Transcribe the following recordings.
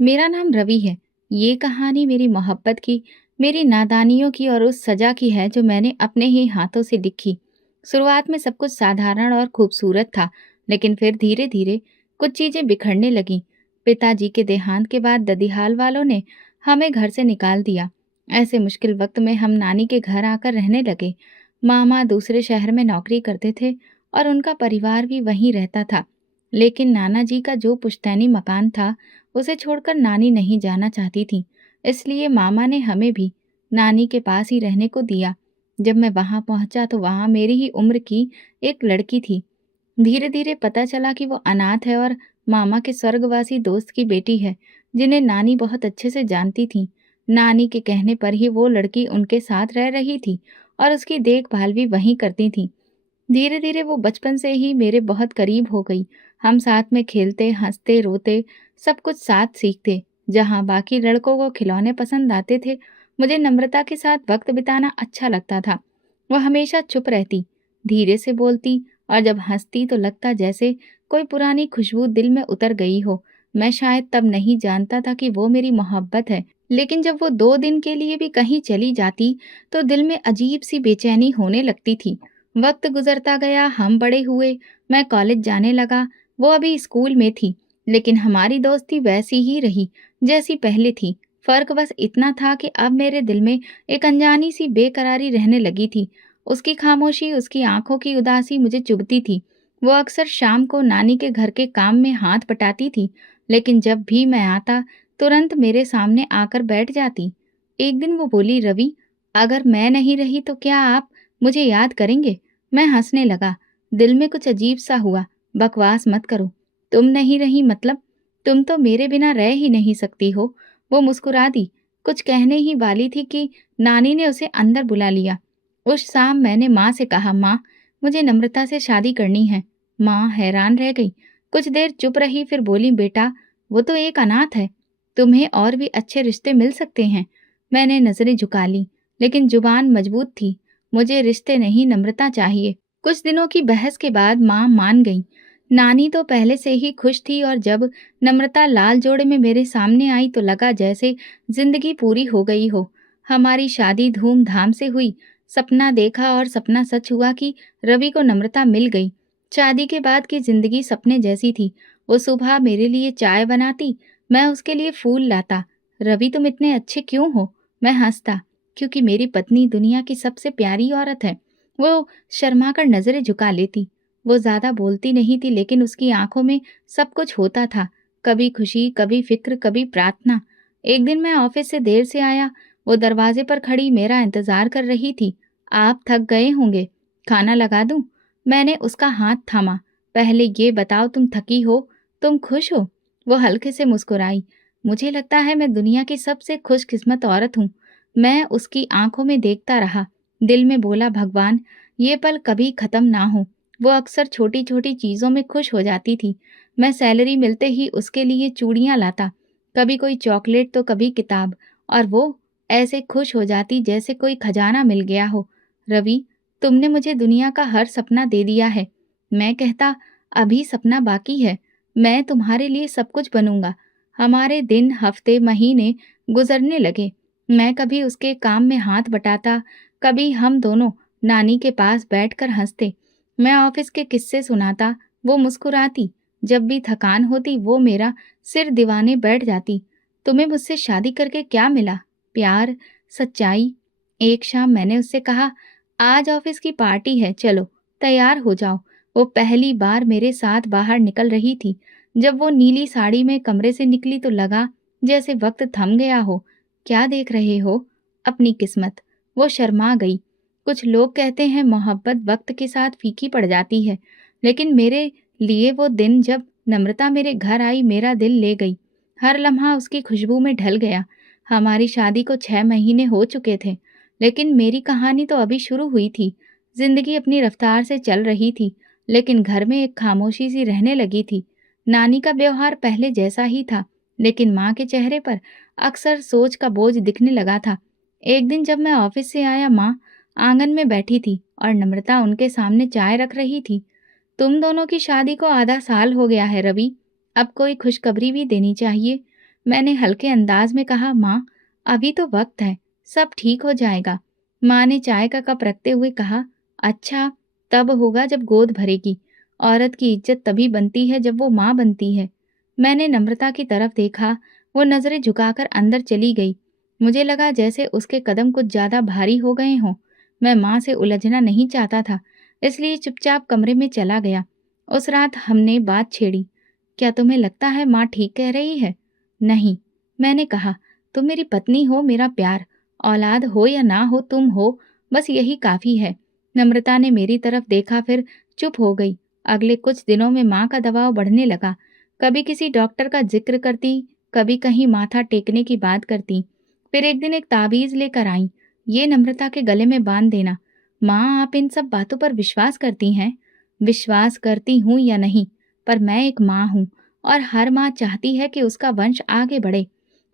मेरा नाम रवि है। ये कहानी मेरी मोहब्बत की, मेरी नादानियों की और उस सज़ा की है जो मैंने अपने ही हाथों से लिखी। शुरुआत में सब कुछ साधारण और खूबसूरत था, लेकिन फिर धीरे-धीरे कुछ चीज़ें बिखरने लगीं। पिताजी के देहांत के बाद ददिहाल वालों ने हमें घर से निकाल दिया। ऐसे मुश्किल वक़्त में हम नानी के घर आकर रहने लगे। मामा दूसरे शहर में नौकरी करते थे और उनका परिवार भी वहीं रहता था। लेकिन नाना जी का जो पुश्तैनी मकान था, उसे छोड़कर नानी नहीं जाना चाहती थी, इसलिए मामा ने हमें भी नानी के पास ही रहने को दिया। जब मैं वहां पहुंचा तो वहां मेरी ही उम्र की एक लड़की थी। धीरे धीरे पता चला कि वो अनाथ है और मामा के स्वर्गवासी दोस्त की बेटी है, जिन्हें नानी बहुत अच्छे से जानती थी। नानी के कहने पर ही वो लड़की उनके साथ रह रही थी और उसकी देखभाल भी वहीं करती थी। धीरे धीरे वो बचपन से ही मेरे बहुत करीब हो गई। हम साथ में खेलते, हंसते, रोते, सब कुछ साथ सीखते। जहाँ बाकी लड़कों को खिलौने पसंद आते थे, मुझे नम्रता के साथ वक्त बिताना अच्छा लगता था। वह हमेशा चुप रहती, धीरे से बोलती और जब हंसती तो लगता जैसे कोई पुरानी खुशबू दिल में उतर गई हो। मैं शायद तब नहीं जानता था कि वो मेरी मोहब्बत है, लेकिन जब वो 2 दिन के लिए भी कहीं चली जाती तो दिल में अजीब सी बेचैनी होने लगती थी। वक्त गुजरता गया, हम बड़े हुए, मैं कॉलेज जाने लगा, वो अभी स्कूल में थी, लेकिन हमारी दोस्ती वैसी ही रही जैसी पहले थी। फर्क बस इतना था कि अब मेरे दिल में एक अनजानी सी बेकरारी रहने लगी थी। उसकी खामोशी, उसकी आंखों की उदासी मुझे चुभती थी। वो अक्सर शाम को नानी के घर के काम में हाथ बटाती थी, लेकिन जब भी मैं आता तुरंत मेरे सामने आकर बैठ जाती। एक दिन वो बोली, रवि, अगर मैं नहीं रही तो क्या आप मुझे याद करेंगे? मैं हंसने लगा। दिल में कुछ अजीब सा हुआ। बकवास मत करो। तुम नहीं रही मतलब? तुम तो मेरे बिना रह ही नहीं सकती हो। वो मुस्कुरा दी। कुछ कहने ही वाली थी कि नानी ने उसे अंदर बुला लिया। उस शाम मैंने माँ से कहा, माँ, मुझे नम्रता से शादी करनी है। माँ हैरान रह गई। कुछ देर चुप रही, फिर बोली, बेटा, वो तो एक अनाथ है। तुम्हें और भी अच्छे रिश्ते मिल सकते हैं। मैंने नजरें झुका ली, लेकिन जुबान मजबूत थी। मुझे रिश्ते नहीं, नम्रता चाहिए। कुछ दिनों की बहस के बाद माँ मान गई। नानी तो पहले से ही खुश थी और जब नम्रता लाल जोड़े में मेरे सामने आई तो लगा जैसे जिंदगी पूरी हो गई हो। हमारी शादी धूमधाम से हुई। सपना देखा और सपना सच हुआ कि रवि को नम्रता मिल गई। शादी के बाद की जिंदगी सपने जैसी थी। वो सुबह मेरे लिए चाय बनाती, मैं उसके लिए फूल लाता। रवि, तुम इतने अच्छे क्यों हो? मैं हंसता, क्योंकि मेरी पत्नी दुनिया की सबसे प्यारी औरत है। वो शर्मा कर नजरें झुका लेती। वो ज्यादा बोलती नहीं थी, लेकिन उसकी आंखों में सब कुछ होता था। कभी खुशी, कभी फिक्र, कभी प्रार्थना। एक दिन मैं ऑफिस से देर से आया। वो दरवाजे पर खड़ी मेरा इंतजार कर रही थी। आप थक गए होंगे, खाना लगा दूं? मैंने उसका हाथ थामा। पहले ये बताओ, तुम थकी हो? तुम खुश हो? वो हल्के से मुस्कुराई। मुझे लगता है मैं दुनिया की सबसे खुशकिस्मत औरत हूँ। मैं उसकी आंखों में देखता रहा। दिल में बोला, भगवान, ये पल कभी खत्म ना हो। वो अक्सर छोटी छोटी चीजों में खुश हो जाती थी। मैं सैलरी मिलते ही उसके लिए चूड़ियां लाता, कभी कोई चॉकलेट तो कभी किताब, और वो ऐसे खुश हो जाती जैसे कोई खजाना मिल गया हो। रवि, तुमने मुझे दुनिया का हर सपना दे दिया है। मैं कहता, अभी सपना बाकी है। मैं तुम्हारे लिए सब कुछ बनूंगा। हमारे दिन, हफ्ते, महीने गुजरने लगे। मैं कभी उसके काम में हाथ बटाता, कभी हम दोनों नानी के पास बैठकर हंसते। मैं ऑफिस के किस्से सुनाता, वो मुस्कुराती। जब भी थकान होती वो मेरा सिर दीवाने बैठ जाती। तुम्हें मुझसे शादी करके क्या मिला? प्यार, सच्चाई। एक शाम मैंने उससे कहा, आज ऑफिस की पार्टी है, चलो तैयार हो जाओ। वो पहली बार मेरे साथ बाहर निकल रही थी। जब वो नीली साड़ी में कमरे से निकली तो लगा जैसे वक्त थम गया हो। क्या देख रहे हो? अपनी किस्मत। वो शर्मा गई। कुछ लोग कहते हैं मोहब्बत वक्त के साथ फीकी पड़ जाती है, लेकिन मेरे लिए वो दिन जब नम्रता मेरे घर आई मेरा दिल ले गई। हर लम्हा उसकी खुशबू में ढल गया। हमारी शादी को 6 महीने हो चुके थे, लेकिन मेरी कहानी तो अभी शुरू हुई थी। जिंदगी अपनी रफ्तार से चल रही थी, लेकिन घर में एक खामोशी सी रहने लगी थी। नानी का व्यवहार पहले जैसा ही था, लेकिन माँ के चेहरे पर अक्सर सोच का बोझ दिखने लगा था। एक दिन जब मैं ऑफिस से आया, माँ आंगन में बैठी थी और नम्रता उनके सामने चाय रख रही थी। तुम दोनों की शादी को आधा साल हो गया है रवि, अब कोई खुशखबरी भी देनी चाहिए। मैंने हल्के अंदाज में कहा, माँ, अभी तो वक्त है, सब ठीक हो जाएगा। माँ ने चाय का कप रखते हुए कहा, अच्छा, तब होगा जब गोद भरेगी। औरत की इज्जत तभी बनती है जब वो माँ बनती है। मैंने नम्रता की तरफ देखा, वो नजरें झुकाकर अंदर चली गई। मुझे लगा जैसे उसके कदम कुछ ज्यादा भारी हो गए हों। मैं माँ से उलझना नहीं चाहता था, इसलिए चुपचाप कमरे में चला गया। उस रात हमने बात छेड़ी। क्या तुम्हें लगता है माँ ठीक कह रही है? नहीं, मैंने कहा, तुम मेरी पत्नी हो, मेरा प्यार। औलाद हो या ना हो, तुम हो, बस यही काफी है। नम्रता ने मेरी तरफ देखा, फिर चुप हो गई। अगले कुछ दिनों में माँ का दबाव बढ़ने लगा। कभी किसी डॉक्टर का जिक्र करती, कभी कहीं माथा टेकने की बात करती। फिर एक दिन एक ताबीज लेकर आई, ये नम्रता के गले में बांध देना। माँ, आप इन सब बातों पर विश्वास करती हैं? विश्वास करती हूँ या नहीं, पर मैं एक माँ हूँ और हर माँ चाहती है कि उसका वंश आगे बढ़े।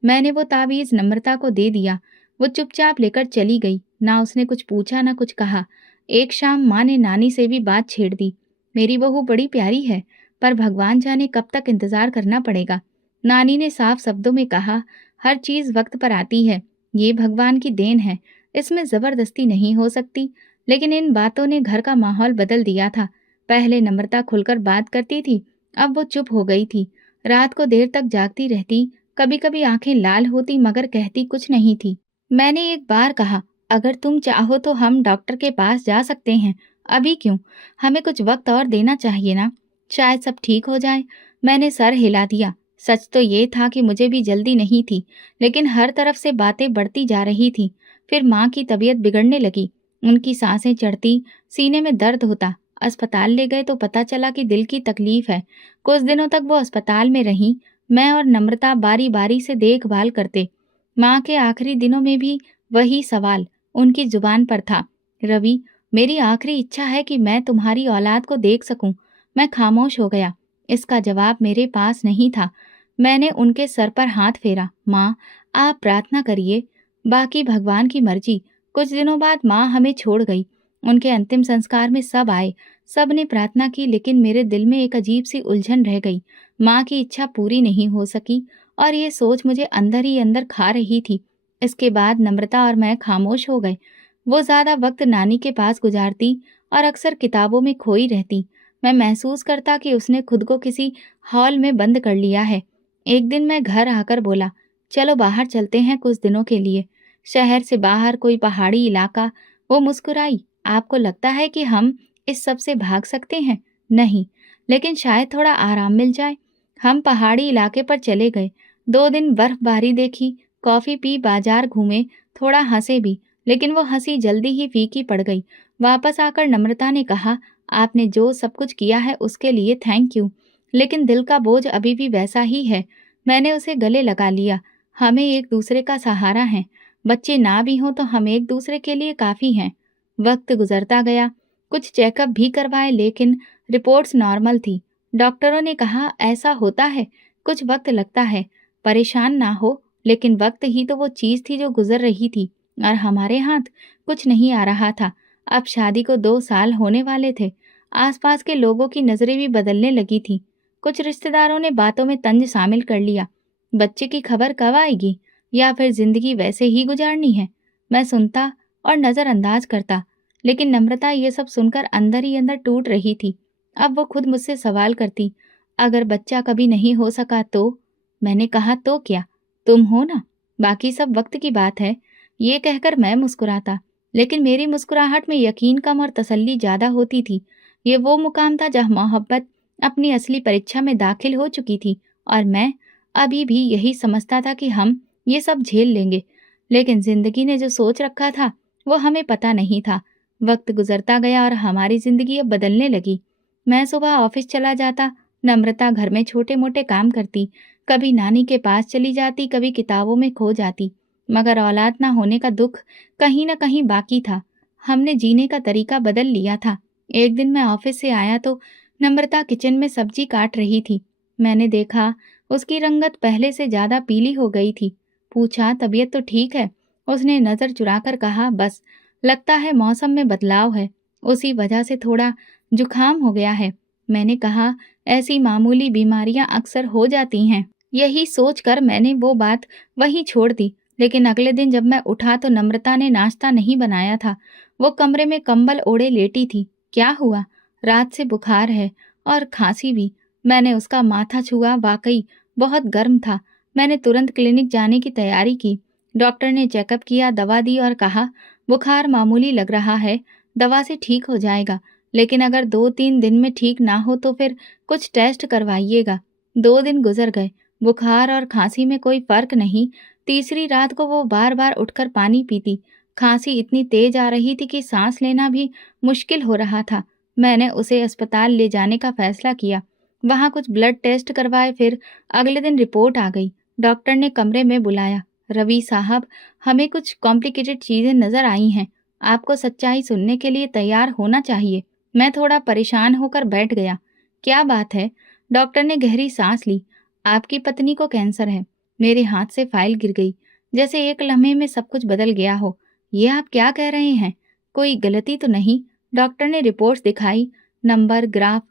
मैंने वो ताबीज नम्रता को दे दिया। वो चुपचाप लेकर चली गई। ना उसने कुछ पूछा, ना कुछ कहा। एक शाम माँ ने नानी से भी बात छेड़ दी। मेरी बहू बड़ी प्यारी है, पर भगवान जाने कब तक इंतजार करना पड़ेगा। नानी ने साफ शब्दों में कहा, हर चीज वक्त पर आती है, ये भगवान की देन है, इसमें जबरदस्ती नहीं हो सकती। लेकिन इन बातों ने घर का माहौल बदल दिया था। पहले नम्रता खुलकर बात करती थी, अब वो चुप हो गई थी। रात को देर तक जागती रहती, कभी कभी आंखें लाल होती, मगर कहती कुछ नहीं थी। मैंने एक बार कहा, अगर तुम चाहो तो हम डॉक्टर के पास जा सकते हैं। अभी क्यों? हमें कुछ वक्त और देना चाहिए ना, शायद सब ठीक हो जाए। मैंने सर हिला दिया। सच तो ये था कि मुझे भी जल्दी नहीं थी, लेकिन हर तरफ से बातें बढ़ती जा रही थी। फिर माँ की तबीयत बिगड़ने लगी। उनकी सांसें चढ़ती, सीने में दर्द होता। अस्पताल ले गए तो पता चला कि दिल की तकलीफ है। कुछ दिनों तक वो अस्पताल में रहीं। मैं और नम्रता बारी बारी से देखभाल करते। माँ के आखिरी दिनों में भी वही सवाल उनकी जुबान पर था, रवि, मेरी आखिरी इच्छा है कि मैं तुम्हारी औलाद को देख सकूं। मैं खामोश हो गया। इसका जवाब मेरे पास नहीं था। मैंने उनके सर पर हाथ फेरा। माँ, आप प्रार्थना करिए, बाकी भगवान की मर्जी। कुछ दिनों बाद माँ हमें छोड़ गई। उनके अंतिम संस्कार में सब आए, सब ने प्रार्थना की, लेकिन मेरे दिल में एक अजीब सी उलझन रह गई। माँ की इच्छा पूरी नहीं हो सकी और ये सोच मुझे अंदर ही अंदर खा रही थी। इसके बाद नम्रता और मैं खामोश हो गए। वो ज्यादा वक्त नानी के पास गुजारती और अक्सर किताबों में खोई रहती। मैं महसूस करता कि उसने खुद को किसी हॉल में बंद कर लिया है। एक दिन मैं घर आकर बोला, चलो बाहर चलते हैं कुछ दिनों के लिए, शहर से बाहर कोई पहाड़ी इलाका। वो मुस्कुराई, आपको लगता है कि हम इस सब से भाग सकते हैं? नहीं, लेकिन शायद थोड़ा आराम मिल जाए। हम पहाड़ी इलाके पर चले गए। 2 दिन बर्फबारी देखी, कॉफी पी, बाजार घूमे, थोड़ा हंसे भी, लेकिन वो हंसी जल्दी ही फीकी पड़ गई। वापस आकर नम्रता ने कहा, आपने जो सब कुछ किया है उसके लिए थैंक यू, लेकिन दिल का बोझ अभी भी वैसा ही है। मैंने उसे गले लगा लिया। हमें एक दूसरे का सहारा है। बच्चे ना भी हों तो हम एक दूसरे के लिए काफी हैं। वक्त गुजरता गया। कुछ चेकअप भी करवाए, लेकिन रिपोर्ट्स नॉर्मल थी। डॉक्टरों ने कहा, ऐसा होता है, कुछ वक्त लगता है, परेशान ना हो। लेकिन वक्त ही तो वो चीज थी जो गुजर रही थी और हमारे हाथ कुछ नहीं आ रहा था। अब शादी को 2 साल होने वाले थे। आसपास के लोगों की नजरें भी बदलने लगी थी। कुछ रिश्तेदारों ने बातों में तंज शामिल कर लिया, बच्चे की खबर कब आएगी, या फिर जिंदगी वैसे ही गुजारनी है। मैं सुनता और नजरअंदाज करता, लेकिन नम्रता ये सब सुनकर अंदर ही अंदर टूट रही थी। अब वो खुद मुझसे सवाल करती, अगर बच्चा कभी नहीं हो सका तो? मैंने कहा, तो क्या, तुम हो ना, बाकी सब वक्त की बात है। ये कहकर मैं मुस्कुराता, लेकिन मेरी मुस्कुराहट में यकीन कम और तसल्ली ज्यादा होती थी। ये वो मुकाम था जहाँ मोहब्बत अपनी असली परीक्षा में दाखिल हो चुकी थी और मैं अभी भी यही समझता था कि हम ये सब झेल लेंगे। लेकिन जिंदगी ने जो सोच रखा था वो हमें पता नहीं था। वक्त गुजरता गया और हमारी जिंदगी अब बदलने लगी। मैं सुबह ऑफिस चला जाता, नम्रता घर में छोटे मोटे काम करती, कभी नानी के पास चली जाती, कभी किताबों में खो जाती। मगर औलाद ना होने का दुख कहीं ना कहीं बाकी था। हमने जीने का तरीका बदल लिया था। एक दिन मैं ऑफिस से आया तो नम्रता किचन में सब्जी काट रही थी। मैंने देखा उसकी रंगत पहले से ज्यादा पीली हो गई थी। पूछा, तबीयत तो ठीक है? उसने नजर चुराकर कहा, बस लगता है मौसम में बदलाव है, उसी वजह से थोड़ा जुकाम हो गया है। मैंने कहा, ऐसी मामूली बीमारियां अक्सर हो जाती हैं, यही सोचकर मैंने वो बात वहीं छोड़ दी। लेकिन अगले दिन जब मैं उठा तो नम्रता ने नाश्ता नहीं बनाया था। वो कमरे में कंबल ओढ़े लेटी थी। क्या हुआ? रात से बुखार है और खांसी भी। मैंने उसका माथा छुआ, वाकई बहुत गर्म था। मैंने तुरंत क्लिनिक जाने की तैयारी की। डॉक्टर ने चेकअप किया, दवा दी और कहा बुखार मामूली लग रहा है, दवा से ठीक हो जाएगा। लेकिन अगर 2-3 दिन में ठीक ना हो तो फिर कुछ टेस्ट करवाइएगा। 2 दिन गुजर गए, बुखार और खांसी में कोई फर्क नहीं। तीसरी रात को वो बार-बार उठकर पानी पीती। खांसी इतनी तेज आ रही थी कि सांस लेना भी मुश्किल हो रहा था। मैंने उसे अस्पताल ले जाने का फैसला किया। वहाँ कुछ ब्लड टेस्ट करवाए, फिर अगले दिन रिपोर्ट आ गई। डॉक्टर ने कमरे में बुलाया। रवि साहब, हमें कुछ कॉम्प्लिकेटेड चीजें नजर आई हैं। आपको सच्चाई सुनने के लिए तैयार होना चाहिए। मैं थोड़ा परेशान होकर बैठ गया। क्या बात है? डॉक्टर ने गहरी सांस ली। आपकी पत्नी को कैंसर है। मेरे हाथ से फाइल गिर गई, जैसे एक लम्हे में सब कुछ बदल गया हो। ये आप क्या कह रहे हैं? कोई गलती तो नहीं? डॉक्टर ने रिपोर्ट्स दिखाई, नंबर, ग्राफ।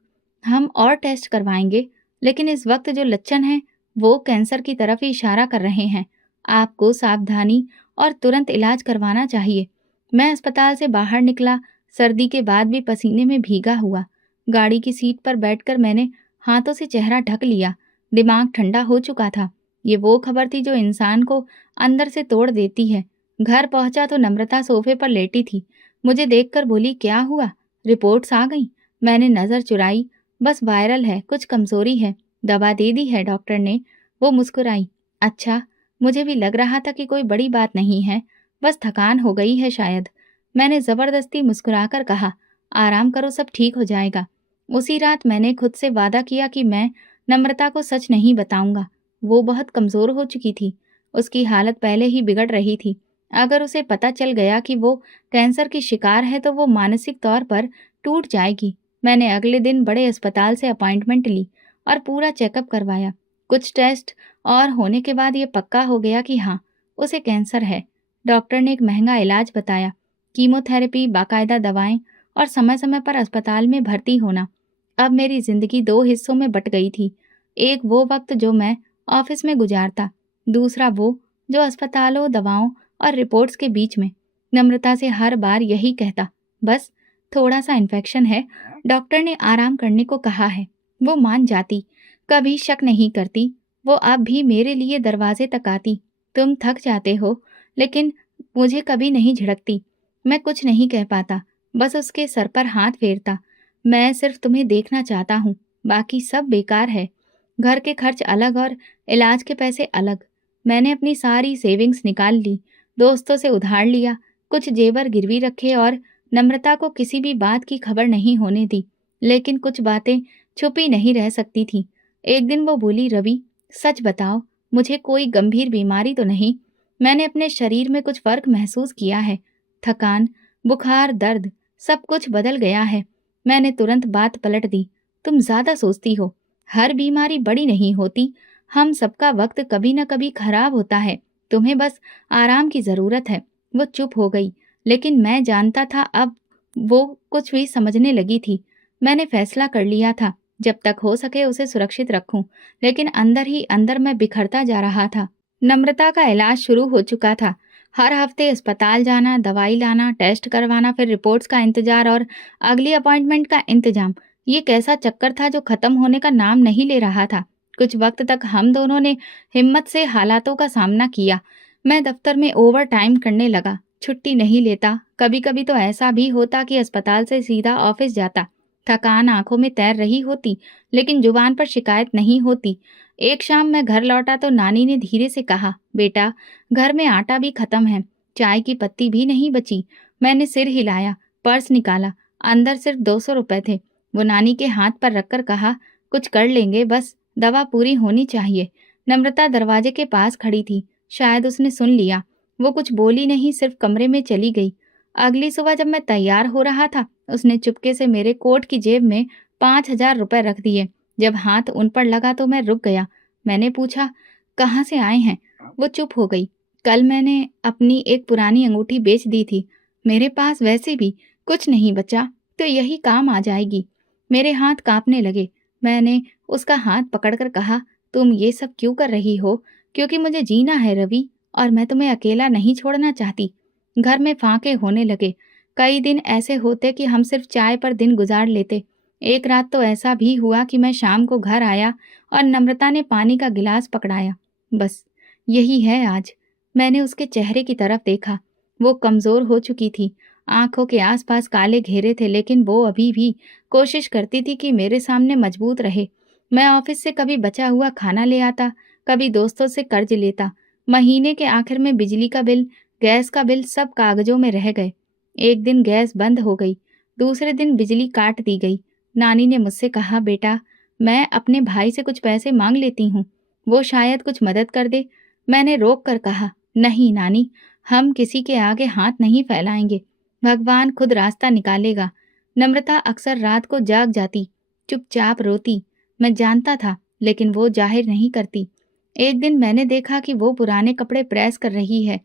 हम और टेस्ट करवाएंगे, लेकिन इस वक्त जो लक्षण हैं वो कैंसर की तरफ ही इशारा कर रहे हैं। आपको सावधानी और तुरंत इलाज करवाना चाहिए। मैं अस्पताल से बाहर निकला, सर्दी के बाद भी पसीने में भीगा हुआ। गाड़ी की सीट पर बैठकर मैंने हाथों से चेहरा ढक लिया। दिमाग ठंडा हो चुका था। ये वो खबर थी जो इंसान को अंदर से तोड़ देती है। घर पहुंचा तो नम्रता सोफे पर लेटी थी। मुझे देखकर बोली, क्या हुआ? रिपोर्ट्स आ गई? मैंने नजर चुराई। बस वायरल है, कुछ कमजोरी है। दवा दे दी है डॉक्टर ने। वो मुस्कुराई। अच्छा, मुझे भी लग रहा था कि कोई बड़ी बात नहीं है, बस थकान हो गई है शायद। मैंने जबरदस्ती मुस्कुराकर कहा, आराम करो, सब ठीक हो जाएगा। उसी रात मैंने खुद से वादा किया कि मैं नम्रता को सच नहीं बताऊंगा। वो बहुत कमजोर हो चुकी थी। उसकी हालत पहले ही बिगड़ रही थी। अगर उसे पता चल गया कि वो कैंसर की शिकार है तो वो मानसिक तौर पर टूट जाएगी। मैंने अगले दिन बड़े अस्पताल से अपॉइंटमेंट ली और पूरा चेकअप करवाया। कुछ टेस्ट और होने के बाद ये पक्का हो गया कि हाँ, उसे कैंसर है। डॉक्टर ने एक महंगा इलाज बताया, कीमोथेरेपी, बाकायदा दवाएं और समय समय पर अस्पताल में भर्ती होना। अब मेरी जिंदगी 2 हिस्सों में बट गई थी। एक वो वक्त जो मैं ऑफिस में गुजारता, दूसरा वो जो अस्पतालों, दवाओं और रिपोर्ट्स के बीच में। नम्रता से हर बार यही कहता, बस थोड़ा सा इन्फेक्शन है, डॉक्टर ने आराम करने को कहा है। वो मान जाती, कभी शक नहीं करती। वो अब भी मेरे लिए दरवाजे तक आती। तुम थक जाते हो, लेकिन मुझे कभी नहीं झिड़कती। मैं कुछ नहीं कह पाता, बस उसके सर पर हाथ फेरता। मैं सिर्फ तुम्हें देखना चाहता हूँ, बाकी सब बेकार है। घर के खर्च अलग और इलाज के पैसे अलग। मैंने अपनी सारी सेविंग्स निकाल ली, दोस्तों से उधार लिया, कुछ जेवर गिरवी रखे और नम्रता को किसी भी बात की खबर नहीं होने दी। लेकिन कुछ बातें छुपी नहीं रह सकती थी। एक दिन वो बोली, रवि सच बताओ, मुझे कोई गंभीर बीमारी तो नहीं? मैंने अपने शरीर में कुछ फर्क महसूस किया है। थकान, बुखार, दर्द, सब कुछ बदल गया है। मैंने तुरंत बात पलट दी। तुम ज्यादा सोचती हो, हर बीमारी बड़ी नहीं होती। हम सबका वक्त कभी न कभी खराब होता है। तुम्हें बस आराम की जरूरत है। वो चुप हो गई, लेकिन मैं जानता था अब वो कुछ भी समझने लगी थी। मैंने फैसला कर लिया था, जब तक हो सके उसे सुरक्षित रखूं, लेकिन अंदर ही अंदर मैं बिखरता जा रहा था। नम्रता का इलाज शुरू हो चुका था। हर हफ्ते अस्पताल जाना, दवाई लाना, टेस्ट करवाना, फिर रिपोर्ट्स का इंतजार और अगली अपॉइंटमेंट का इंतजाम। ये कैसा चक्कर था जो खत्म होने का नाम नहीं ले रहा था। कुछ वक्त तक हम दोनों ने हिम्मत से हालातों का सामना किया। मैं दफ्तर में ओवर टाइम करने लगा, छुट्टी नहीं लेता। कभी कभी तो ऐसा भी होता कि अस्पताल से सीधा ऑफिस जाता। थकान आंखों में तैर रही होती, लेकिन जुबान पर शिकायत नहीं होती। एक शाम मैं घर लौटा तो नानी ने धीरे से कहा, बेटा, घर में आटा भी खत्म है, चाय की पत्ती भी नहीं बची। मैंने सिर हिलाया, पर्स निकाला, अंदर सिर्फ 200 रुपए थे। वो नानी के हाथ पर रखकर कहा, कुछ कर लेंगे, बस दवा पूरी होनी चाहिए। नम्रता दरवाजे के पास खड़ी थी, शायद उसने सुन लिया। वो कुछ बोली नहीं, सिर्फ कमरे में चली गई। अगली सुबह जब मैं तैयार हो रहा था, उसने चुपके से मेरे कोट की जेब में 5,000 रुपए रख दिए। जब हाथ उन पर लगा तो मैं रुक गया। मैंने पूछा, कहाँ से आए हैं? वो चुप हो गई। कल मैंने अपनी एक पुरानी अंगूठी बेच दी थी। मेरे पास वैसे भी कुछ नहीं बचा, तो यही काम आ जाएगी। मेरे हाथ कांपने लगे। मैंने उसका हाथ पकड़कर कहा, तुम ये सब क्यों कर रही हो? क्योंकि मुझे जीना है रवि, और मैं तुम्हें अकेला नहीं छोड़ना चाहती। घर में फांके होने लगे। कई दिन ऐसे होते कि हम सिर्फ चाय पर दिन गुजार लेते। एक रात तो ऐसा भी हुआ कि मैं शाम को घर आया और नम्रता ने पानी का गिलास पकड़ाया। बस यही है आज। मैंने उसके चेहरे की तरफ देखा। वो कमजोर हो चुकी थी। आंखों के आसपास काले घेरे थे, लेकिन वो अभी भी कोशिश करती थी कि मेरे सामने मजबूत रहे। मैं ऑफिस से कभी बचा हुआ खाना ले आता, कभी दोस्तों से कर्ज लेता। महीने के आखिर में बिजली का बिल, गैस का बिल सब कागजों में रह गए। एक दिन गैस बंद हो गई, दूसरे दिन बिजली काट दी गई। नानी ने मुझसे कहा, बेटा मैं अपने भाई से कुछ पैसे मांग लेती हूँ, वो शायद कुछ मदद कर दे। मैंने रोक कर कहा, नहीं नानी, हम किसी के आगे हाथ नहीं फैलाएंगे, भगवान खुद रास्ता निकालेगा। नम्रता अक्सर रात को जाग जाती, चुपचाप रोती। मैं जानता था, लेकिन वो जाहिर नहीं करती। एक दिन मैंने देखा कि वो पुराने कपड़े प्रेस कर रही है।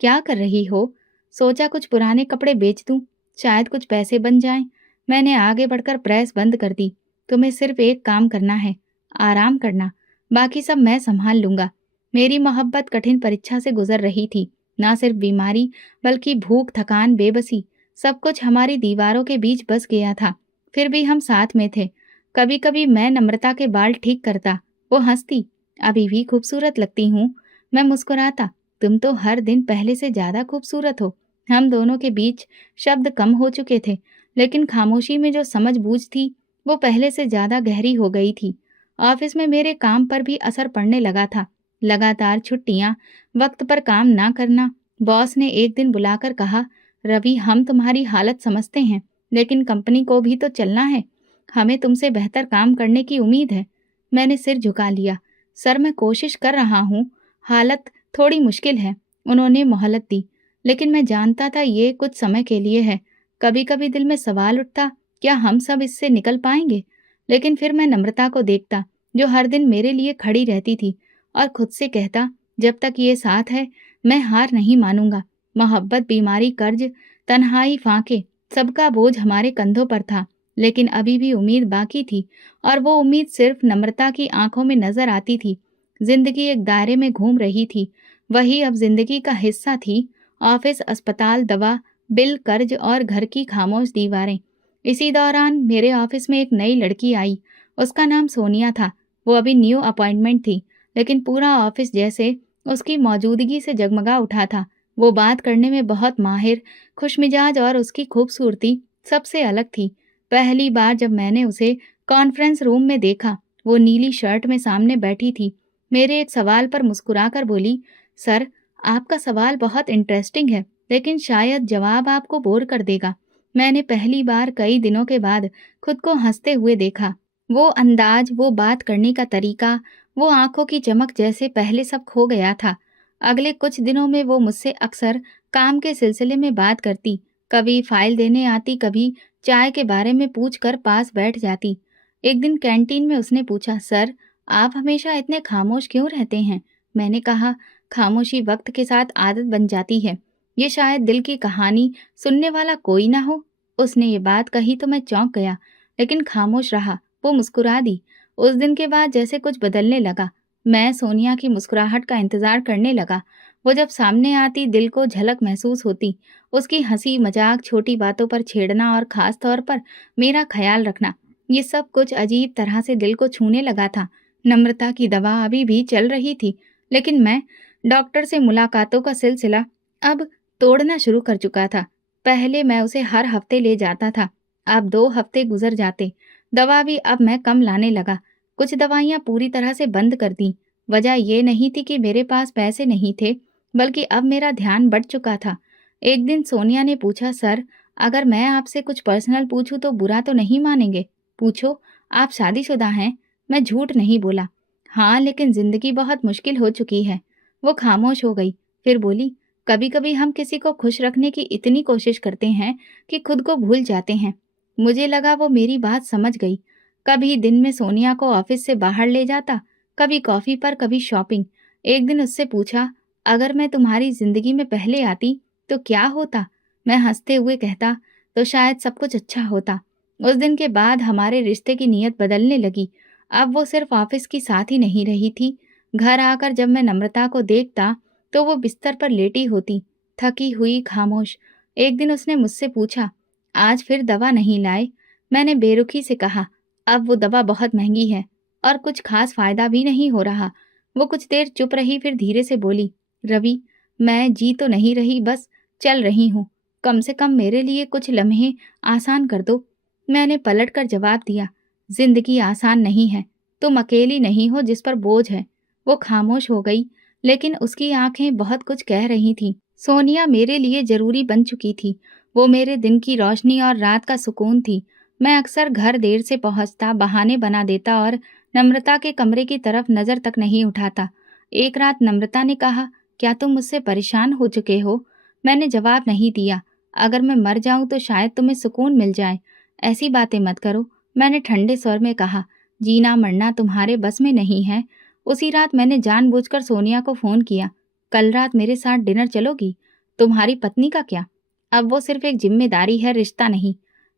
क्या कर रही हो? सोचा कुछ पुराने कपड़े बेच दूं, शायद कुछ पैसे बन जाएं। मैंने आगे बढ़कर प्रेस बंद कर दी। तुम्हें सिर्फ एक काम करना है, आराम करना, बाकी सब मैं संभाल लूंगा। मेरी मोहब्बत कठिन परीक्षा से गुजर रही थी। ना सिर्फ बीमारी, बल्कि भूख, थकान, बेबसी, सब कुछ हमारी दीवारों के बीच बस गया था। फिर भी हम साथ में थे। कभी कभी मैं नम्रता के बाल ठीक करता, वो हंसती, अभी भी खूबसूरत लगती हूँ। मैं मुस्कुराता, तुम तो हर दिन पहले से ज्यादा खूबसूरत हो। हम दोनों के बीच शब्द कम हो चुके थे, लेकिन खामोशी में जो समझ बूझ थी वो पहले से ज्यादा गहरी हो गई थी। ऑफिस में मेरे काम पर भी असर पड़ने लगा था। लगातार छुट्टियां, वक्त पर काम ना करना। बॉस ने एक दिन बुलाकर कहा, रवि हम तुम्हारी हालत समझते हैं, लेकिन कंपनी को भी तो चलना है। हमें तुमसे बेहतर काम करने की उम्मीद है। मैंने सिर झुका लिया। सर मैं कोशिश कर रहा हूँ, हालत थोड़ी मुश्किल है। उन्होंने मोहलत दी, लेकिन मैं जानता था ये कुछ समय के लिए है। कभी कभी दिल में सवाल उठता, क्या हम सब इससे निकल पाएंगे? लेकिन फिर मैं नम्रता को देखता, जो हर दिन मेरे लिए खड़ी रहती थी, और खुद से कहता, जब तक ये साथ है मैं हार नहीं मानूंगा। मोहब्बत, बीमारी, कर्ज, तन्हाई, फांके, सबका बोझ हमारे कंधों पर था, लेकिन अभी भी उम्मीद बाकी थी, और वो उम्मीद सिर्फ नम्रता की आंखों में नजर आती थी। जिंदगी एक दायरे में घूम रही थी, वही अब जिंदगी का हिस्सा थी। ऑफिस, अस्पताल, दवा, बिल, कर्ज और घर की खामोश दीवारें। इसी दौरान मेरे ऑफिस में एक नई लड़की आई। उसका नाम सोनिया था। वो अभी न्यू अपॉइंटमेंट थी, लेकिन पूरा ऑफिस जैसे उसकी मौजूदगी से जगमगा उठा था। वो बात करने में बहुत माहिर, खुशमिजाज, और उसकी खूबसूरती सबसे अलग थी। पहली बार जब मैंने उसे कॉन्फ्रेंस रूम में देखा, वो नीली शर्ट में सामने बैठी थी। मेरे एक सवाल पर मुस्कुराकर बोली, सर आपका सवाल बहुत इंटरेस्टिंग है, लेकिन शायद जवाब आपको बोर कर देगा। मैंने पहली बार कई दिनों के बाद खुद को हंसते हुए देखा। वो अंदाज, वो बात करने का तरीका, वो आंखों की चमक, जैसे पहले सब खो गया था। अगले कुछ दिनों में वो मुझसे अक्सर काम के सिलसिले में बात करती। कभी फाइल देने आती, कभी चाय के बारे में पूछ कर पास बैठ जाती। एक दिन कैंटीन में उसने पूछा, सर आप हमेशा इतने खामोश क्यों रहते हैं? मैंने कहा, खामोशी वक्त के साथ आदत बन जाती है। ये शायद दिल की कहानी सुनने वाला कोई ना हो। उसने ये बात कही तो मैं चौंक गया, लेकिन खामोश रहा। वो मुस्कुरा दी। उस दिन के बाद जैसे कुछ बदलने लगा। मैं सोनिया की मुस्कुराहट का इंतजार करने लगा। वो जब सामने आती दिल को झलक महसूस होती। उसकी हंसी, मजाक, छोटी बातों पर छेड़ना, और खास तौर पर मेरा ख्याल रखना, ये सब कुछ अजीब तरह से दिल को छूने लगा था। नम्रता की दवा अभी भी चल रही थी, लेकिन मैं डॉक्टर से मुलाकातों का सिलसिला अब तोड़ना शुरू कर चुका था। पहले मैं उसे हर हफ्ते ले जाता था, अब 2 हफ्ते गुजर जाते। दवा भी अब मैं कम लाने लगा। कुछ दवाइयाँ पूरी तरह से बंद कर दी। वजह ये नहीं थी कि मेरे पास पैसे नहीं थे, बल्कि अब मेरा ध्यान बढ़ चुका था। एक दिन सोनिया ने पूछा, सर अगर मैं आपसे कुछ पर्सनल पूछूं तो बुरा तो नहीं मानेंगे? पूछो, आप शादीशुदा हैं? मैं झूठ नहीं बोला। हाँ, लेकिन जिंदगी बहुत मुश्किल हो चुकी है। वो खामोश हो गई, फिर बोली, कभी कभी हम किसी को खुश रखने की इतनी कोशिश करते हैं कि खुद को भूल जाते हैं। मुझे लगा वो मेरी बात समझ गई। कभी दिन में सोनिया को ऑफिस से बाहर ले जाता, कभी कॉफी पर, कभी शॉपिंग। एक दिन उससे पूछा, अगर मैं तुम्हारी जिंदगी में पहले आती तो क्या होता? मैं हंसते हुए कहता, तो शायद सब कुछ अच्छा होता। उस दिन के बाद हमारे रिश्ते की नीयत बदलने लगी। अब वो सिर्फ ऑफिस की साथ ही नहीं रही थी। घर आकर जब मैं नम्रता को देखता तो वो बिस्तर पर लेटी होती, थकी हुई, खामोश। एक दिन उसने मुझसे पूछा, आज फिर दवा नहीं लाए? मैंने बेरुखी से कहा, अब वो दवा बहुत महंगी है और कुछ खास फायदा भी नहीं हो रहा। वो कुछ देर चुप रही, फिर धीरे से बोली, रवि, मैं जी तो नहीं रही, बस चल रही हूँ। कम से कम मेरे लिए कुछ लम्हे आसान कर दो। मैंने पलट कर जवाब दिया, जिंदगी आसान नहीं है, तुम अकेली नहीं हो जिस पर बोझ है। वो खामोश हो गई, लेकिन उसकी आंखें बहुत कुछ कह रही थीं। सोनिया मेरे लिए जरूरी बन चुकी थी। वो मेरे दिन की रोशनी और रात का सुकून थी। मैं अक्सर घर देर से पहुंचता, बहाने बना देता और नम्रता के कमरे की तरफ नजर तक नहीं उठाता। एक रात नम्रता ने कहा, क्या तुम मुझसे परेशान हो चुके हो? मैंने जवाब नहीं दिया। अगर मैं मर जाऊं तो शायद तुम्हें सुकून मिल जाए। ऐसी बातें मत करो, मैंने ठंडे स्वर में कहा। जीना मरना तुम्हारे बस में नहीं है। उसी रात मैंने जानबूझकर सोनिया को फोन किया, कल रात मेरे साथ डिनर चलोगी? तुम्हारी पत्नी का क्या? अब वो सिर्फ एक जिम्मेदारी है, रिश्ता नहीं।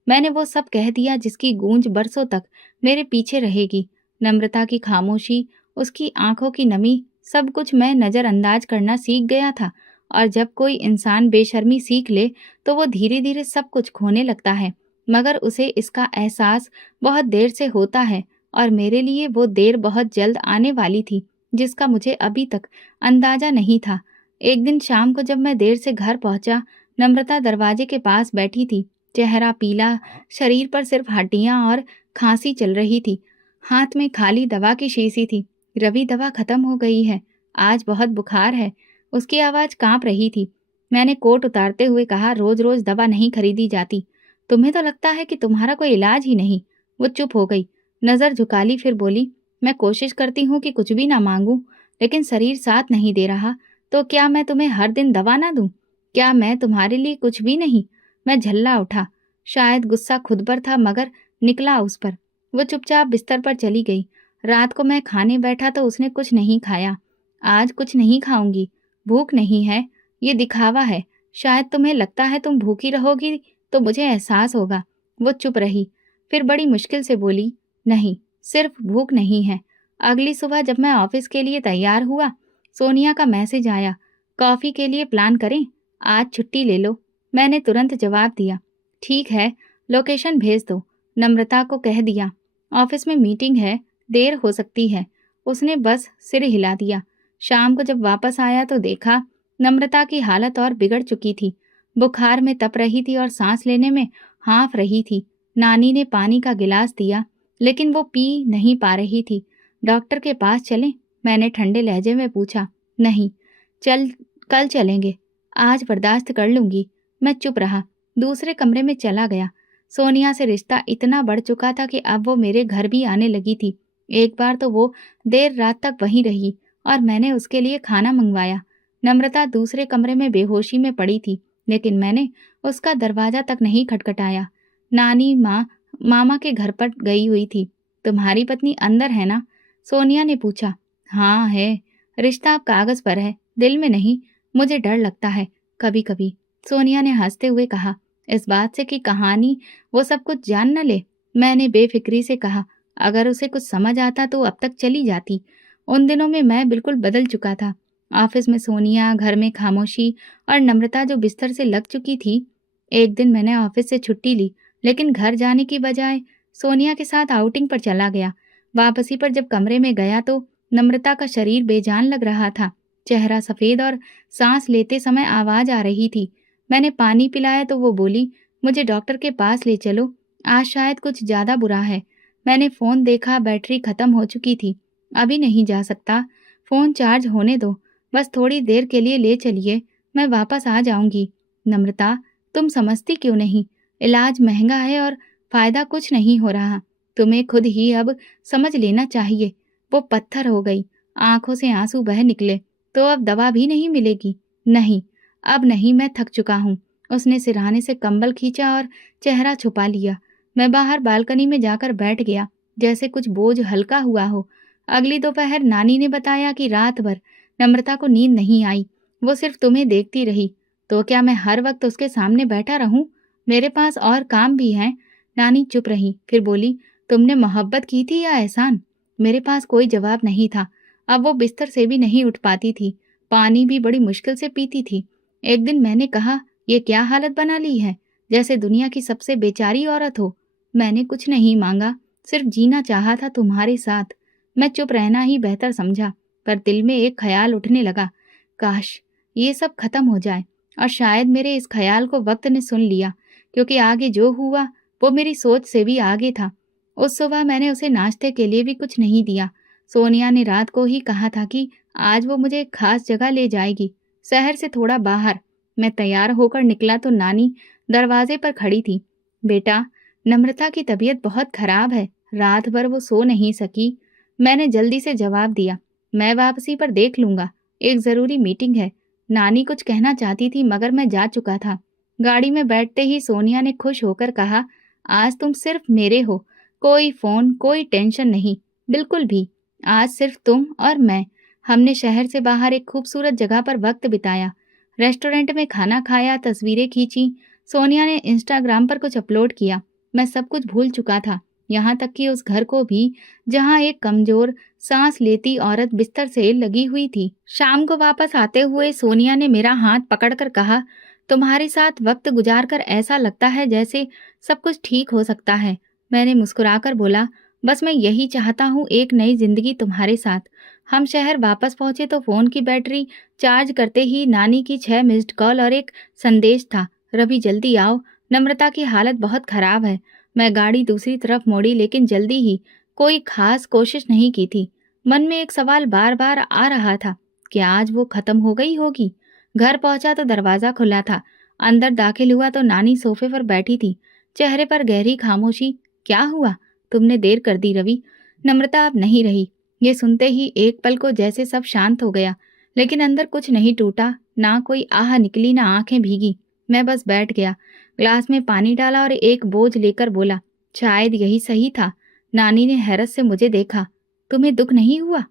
मैंने वो सब कह दिया जिसकी गूंज बरसों तक मेरे पीछे रहेगी। नम्रता की खामोशी, उसकी आंखों की नमी, सब कुछ मैं नजरअंदाज करना सीख गया था। और जब कोई इंसान बेशर्मी सीख ले तो वो धीरे धीरे सब कुछ खोने लगता है, मगर उसे इसका एहसास बहुत देर से होता है। और मेरे लिए वो देर बहुत जल्द आने वाली थी, जिसका मुझे अभी तक अंदाजा नहीं था। एक दिन शाम को जब मैं देर से घर पहुंचा, नम्रता दरवाजे के पास बैठी थी। चेहरा पीला, शरीर पर सिर्फ हड्डियां और खांसी चल रही थी। हाथ में खाली दवा की शीशी थी। रवि, दवा खत्म हो गई है, आज बहुत बुखार है। उसकी आवाज कांप रही थी। मैंने कोट उतारते हुए कहा, रोज रोज दवा नहीं खरीदी जाती। तुम्हें तो लगता है कि तुम्हारा कोई इलाज ही नहीं। वो चुप हो गई, नजर झुका ली, फिर बोली, मैं कोशिश करती हूँ कि कुछ भी ना मांगूं, लेकिन शरीर साथ नहीं दे रहा। तो क्या मैं तुम्हें हर दिन दवा ना दूं? क्या मैं तुम्हारे लिए कुछ भी नहीं? मैं झल्ला उठा। शायद गुस्सा खुद पर था, मगर निकला उस पर। वो चुपचाप बिस्तर पर चली गई। रात को मैं खाने बैठा तो उसने कुछ नहीं खाया। आज कुछ नहीं खाऊंगी, भूख नहीं है, ये दिखावा है। शायद तुम्हें लगता है तुम भूखी रहोगी तो मुझे एहसास होगा। वो चुप रही, फिर बड़ी मुश्किल से बोली, नहीं, सिर्फ भूख नहीं है। अगली सुबह जब मैं ऑफिस के लिए तैयार हुआ, सोनिया का मैसेज आया, कॉफी के लिए प्लान करें, आज छुट्टी ले लो। मैंने तुरंत जवाब दिया, ठीक है, लोकेशन भेज दो। नम्रता को कह दिया, ऑफिस में मीटिंग है, देर हो सकती है। उसने बस सिर हिला दिया। शाम को जब वापस आया तो देखा नम्रता की हालत और बिगड़ चुकी थी। बुखार में तप रही थी और सांस लेने में हाँफ रही थी। नानी ने पानी का गिलास दिया, लेकिन वो पी नहीं पा रही थी। डॉक्टर के पास चलें? मैंने ठंडे लहजे में पूछा। नहीं, चल, कल चलेंगे, आज बर्दाश्त कर लूंगी। मैं चुप रहा, दूसरे कमरे में चला गया। सोनिया से रिश्ता इतना बढ़ चुका था कि अब वो मेरे घर भी आने लगी थी। एक बार तो वो देर रात तक वहीं रही और मैंने उसके लिए खाना मंगवाया। नम्रता दूसरे कमरे में बेहोशी में पड़ी थी, लेकिन मैंने उसका दरवाजा तक नहीं खटखटाया। नानी मामा के घर पर गई हुई थी। तुम्हारी पत्नी अंदर है ना? सोनिया ने पूछा। हाँ है, रिश्ता अब कागज पर है, दिल में नहीं। मुझे डर लगता है कभी कभी, सोनिया ने हंसते हुए कहा, इस बात से कि कहानी वो सब कुछ जान न ले। मैंने बेफिक्री से कहा, अगर उसे कुछ समझ आता तो अब तक चली जाती। उन दिनों में मैं बिल्कुल बदल चुका था। ऑफिस में सोनिया, घर में खामोशी और नम्रता जो बिस्तर से लग चुकी थी। एक दिन मैंने ऑफिस से छुट्टी ली, लेकिन घर जाने की बजाय सोनिया के साथ आउटिंग पर चला गया। वापसी पर जब कमरे में गया तो नम्रता का शरीर बेजान लग रहा था। चेहरा सफेद और सांस लेते समय आवाज आ रही थी। मैंने पानी पिलाया तो वो बोली, मुझे डॉक्टर के पास ले चलो, आज शायद कुछ ज्यादा बुरा है। मैंने फोन देखा, बैटरी खत्म हो चुकी थी। अभी नहीं जा सकता, फोन चार्ज होने दो, बस थोड़ी देर के लिए ले चलिए, मैं वापस आ जाऊंगी। नम्रता, तुम समझती क्यों नहीं? इलाज महंगा है और फायदा कुछ नहीं हो रहा। तुम्हें खुद ही अब समझ लेना चाहिए। वो पत्थर हो गई, आंखों से आंसू बह निकले। तो अब दवा भी नहीं मिलेगी? नहीं, अब नहीं, मैं थक चुका हूँ। उसने सिरहाने से कंबल खींचा और चेहरा छुपा लिया। मैं बाहर बालकनी में जाकर बैठ गया, जैसे कुछ बोझ हल्का हुआ हो। अगली दोपहर नानी ने बताया कि रात भर नम्रता को नींद नहीं आई, वो सिर्फ तुम्हें देखती रही। तो क्या मैं हर वक्त उसके सामने बैठा रहूं? मेरे पास और काम भी हैं। नानी चुप रही, फिर बोली, तुमने मोहब्बत की थी या एहसान? मेरे पास कोई जवाब नहीं था। अब वो बिस्तर से भी नहीं उठ पाती थी, पानी भी बड़ी मुश्किल से पीती थी। एक दिन मैंने कहा, ये क्या हालत बना ली है, जैसे दुनिया की सबसे बेचारी औरत हो। मैंने कुछ नहीं मांगा, सिर्फ जीना चाहा था तुम्हारे साथ। मैं चुप रहना ही बेहतर समझा, पर दिल में एक ख्याल उठने लगा, काश ये सब खत्म हो जाए। और शायद मेरे इस ख्याल को वक्त ने सुन लिया, क्योंकि आगे जो हुआ वो मेरी सोच से भी आगे था। उस सुबह मैंने उसे नाश्ते के लिए भी कुछ नहीं दिया। सोनिया ने रात को ही कहा था कि आज वो मुझे एक खास जगह ले जाएगी, शहर से थोड़ा बाहर। मैं तैयार होकर निकला तो नानी दरवाजे पर खड़ी थी। बेटा, नम्रता की तबीयत बहुत खराब है, रात भर वो सो नहीं सकी। मैंने जल्दी से जवाब दिया, मैं वापसी पर देख लूंगा, एक जरूरी मीटिंग है। नानी कुछ कहना चाहती थी मगर मैं जा चुका था। गाड़ी में बैठते ही सोनिया ने खुश होकर कहा, आज तुम सिर्फ मेरे हो, कोई फोन, कोई टेंशन नहीं, बिल्कुल भी। आज सिर्फ तुम और मैं। हमने शहर से बाहर एक खूबसूरत जगह पर वक्त बिताया, रेस्टोरेंट में खाना खाया, तस्वीरें खींची। सोनिया ने इंस्टाग्राम पर कुछ अपलोड किया। मैं सब कुछ भूल चुका था, यहाँ तक कि उस घर को भी, जहाँ एक कमजोर सांस लेती औरत बिस्तर से लगी हुई थी। शाम को वापस आते हुए सोनिया ने मेरा हाथ पकड़कर कहा, तुम्हारे साथ वक्त गुजार कर ऐसा लगता है जैसे सब कुछ ठीक हो सकता है। मैंने मुस्कुराकर बोला, बस मैं यही चाहता हूँ, एक नई जिंदगी तुम्हारे साथ। हम शहर वापस पहुंचे तो फोन की बैटरी चार्ज करते ही नानी की 6 मिस्ड कॉल और एक संदेश था, रवि जल्दी आओ, नम्रता की हालत बहुत खराब है। मैं गाड़ी दूसरी तरफ मोड़ी, लेकिन जल्दी ही, कोई खास कोशिश नहीं की थी। मन में एक सवाल बार बार आ रहा था, क्या आज वो खत्म हो गई होगी। घर पहुंचा तो दरवाजा खुला था। अंदर दाखिल हुआ तो नानी सोफे पर बैठी थी, चेहरे पर गहरी खामोशी। क्या हुआ, तुमने देर कर दी रवि। नम्रता अब नहीं रही। ये सुनते ही एक पल को जैसे सब शांत हो गया, लेकिन अंदर कुछ नहीं टूटा, ना कोई आह निकली, ना आंखें भीगी। मैं बस बैठ गया, ग्लास में पानी डाला और एक बोझ लेकर बोला, शायद यही सही था। नानी ने हैरत से मुझे देखा, तुम्हें दुख नहीं हुआ?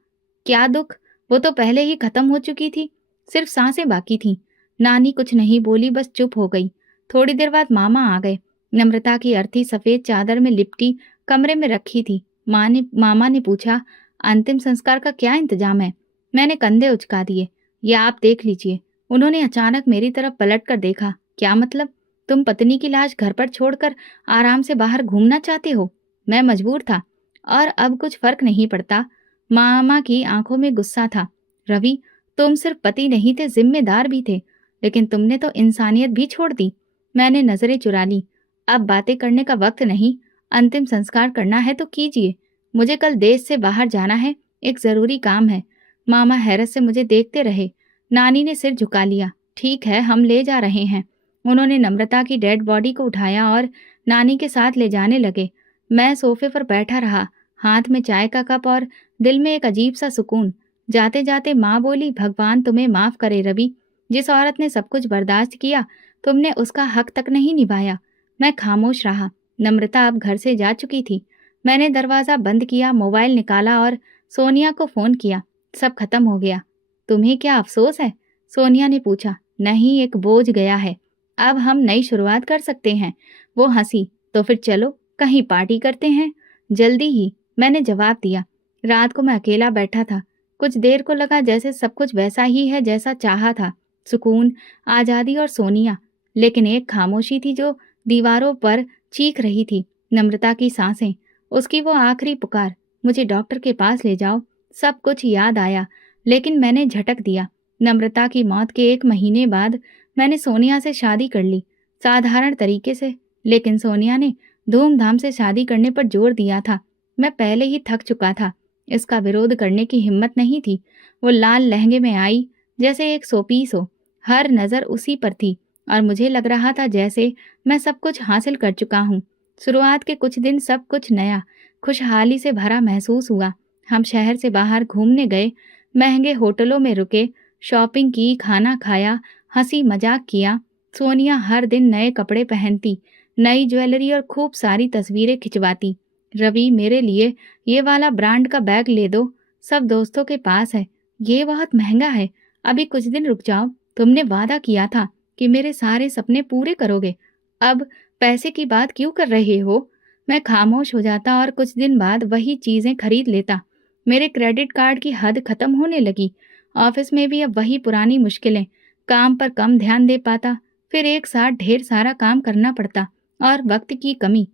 क्या दुख, वो तो पहले ही खत्म हो चुकी थी, सिर्फ सांसें बाकी थीं। नानी कुछ नहीं बोली, बस चुप हो गई। थोड़ी देर बाद मामा आ गए। नम्रता की अर्थी सफेद चादर में लिपटी कमरे में रखी थी। मामा ने पूछा, अंतिम संस्कार का क्या इंतजाम है? मैंने कंधे उचका दिए, या आप देख लीजिए। उन्होंने अचानक मेरी तरफ पलट कर देखा, क्या मतलब? तुम पत्नी की लाश घर पर छोड़कर आराम से बाहर घूमना चाहते हो? मैं मजबूर था, और अब कुछ फर्क नहीं पड़ता। मामा की आंखों में गुस्सा था। रवि, तुम सिर्फ पति नहीं थे, जिम्मेदार भी थे, लेकिन तुमने तो इंसानियत भी छोड़ दी। मैंने नजरें चुरा ली। अब बातें करने का वक्त नहीं, अंतिम संस्कार करना है तो कीजिए। मुझे कल देश से बाहर जाना है, एक जरूरी काम है। मामा हैरत से मुझे देखते रहे। नानी ने सिर झुका लिया, ठीक है, हम ले जा रहे हैं। उन्होंने नम्रता की डेड बॉडी को उठाया और नानी के साथ ले जाने लगे। मैं सोफे पर बैठा रहा, हाथ में चाय का कप और दिल में एक अजीब सा सुकून। जाते जाते माँ बोली, भगवान तुम्हें माफ करे रवि, जिस औरत ने सब कुछ बर्दाश्त किया, तुमने उसका हक तक नहीं निभाया। मैं खामोश रहा। नम्रता अब घर से जा चुकी थी। मैंने दरवाजा बंद किया, मोबाइल निकाला और सोनिया को फोन किया। सब खत्म हो गया। तुम्हें क्या अफसोस है? सोनिया ने पूछा। नहीं, एक बोझ गया है, अब हम नई शुरुआत कर सकते हैं। वो हंसी, तो फिर चलो कहीं पार्टी करते हैं, जल्दी ही, मैंने जवाब दिया। रात को मैं अकेला बैठा था। कुछ देर को लगा जैसे सब कुछ वैसा ही है जैसा चाहा था, सुकून, आजादी और सोनिया। लेकिन एक खामोशी थी जो दीवारों पर चीख रही थी, नम्रता की सांसें, उसकी वो आखिरी पुकार, मुझे डॉक्टर के पास ले जाओ। सब कुछ याद आया, लेकिन मैंने झटक दिया। नम्रता की मौत के 1 महीने बाद मैंने सोनिया से शादी कर ली, साधारण तरीके से, लेकिन सोनिया ने धूमधाम से शादी करने पर जोर दिया था। मैं पहले ही थक चुका था, इसका विरोध करने की हिम्मत नहीं थी। वो लाल लहंगे में आई जैसे एक सोपीस हो, हर नज़र उसी पर थी, और मुझे लग रहा था जैसे मैं सब कुछ हासिल कर चुका हूँ। शुरुआत के कुछ दिन सब कुछ नया, खुशहाली से भरा महसूस हुआ। हम शहर से बाहर घूमने गए, महंगे होटलों में रुके, शॉपिंग की, खाना खाया, हंसी मजाक किया। सोनिया हर दिन नए कपड़े पहनती, नई ज्वेलरी और खूब सारी तस्वीरें खिंचवाती। रवि, मेरे लिए ये वाला ब्रांड का बैग ले दो, सब दोस्तों के पास है, ये बहुत महंगा है। अभी कुछ दिन रुक जाओ, तुमने वादा किया था कि मेरे सारे सपने पूरे करोगे, अब पैसे की बात क्यों कर रहे हो? मैं खामोश हो जाता और कुछ दिन बाद वही चीजें खरीद लेता। मेरे क्रेडिट कार्ड की हद खत्म होने लगी। ऑफिस में भी अब वही पुरानी मुश्किलें, काम पर कम ध्यान दे पाता, फिर एक साथ ढेर सारा काम करना पड़ता और वक्त की कमी।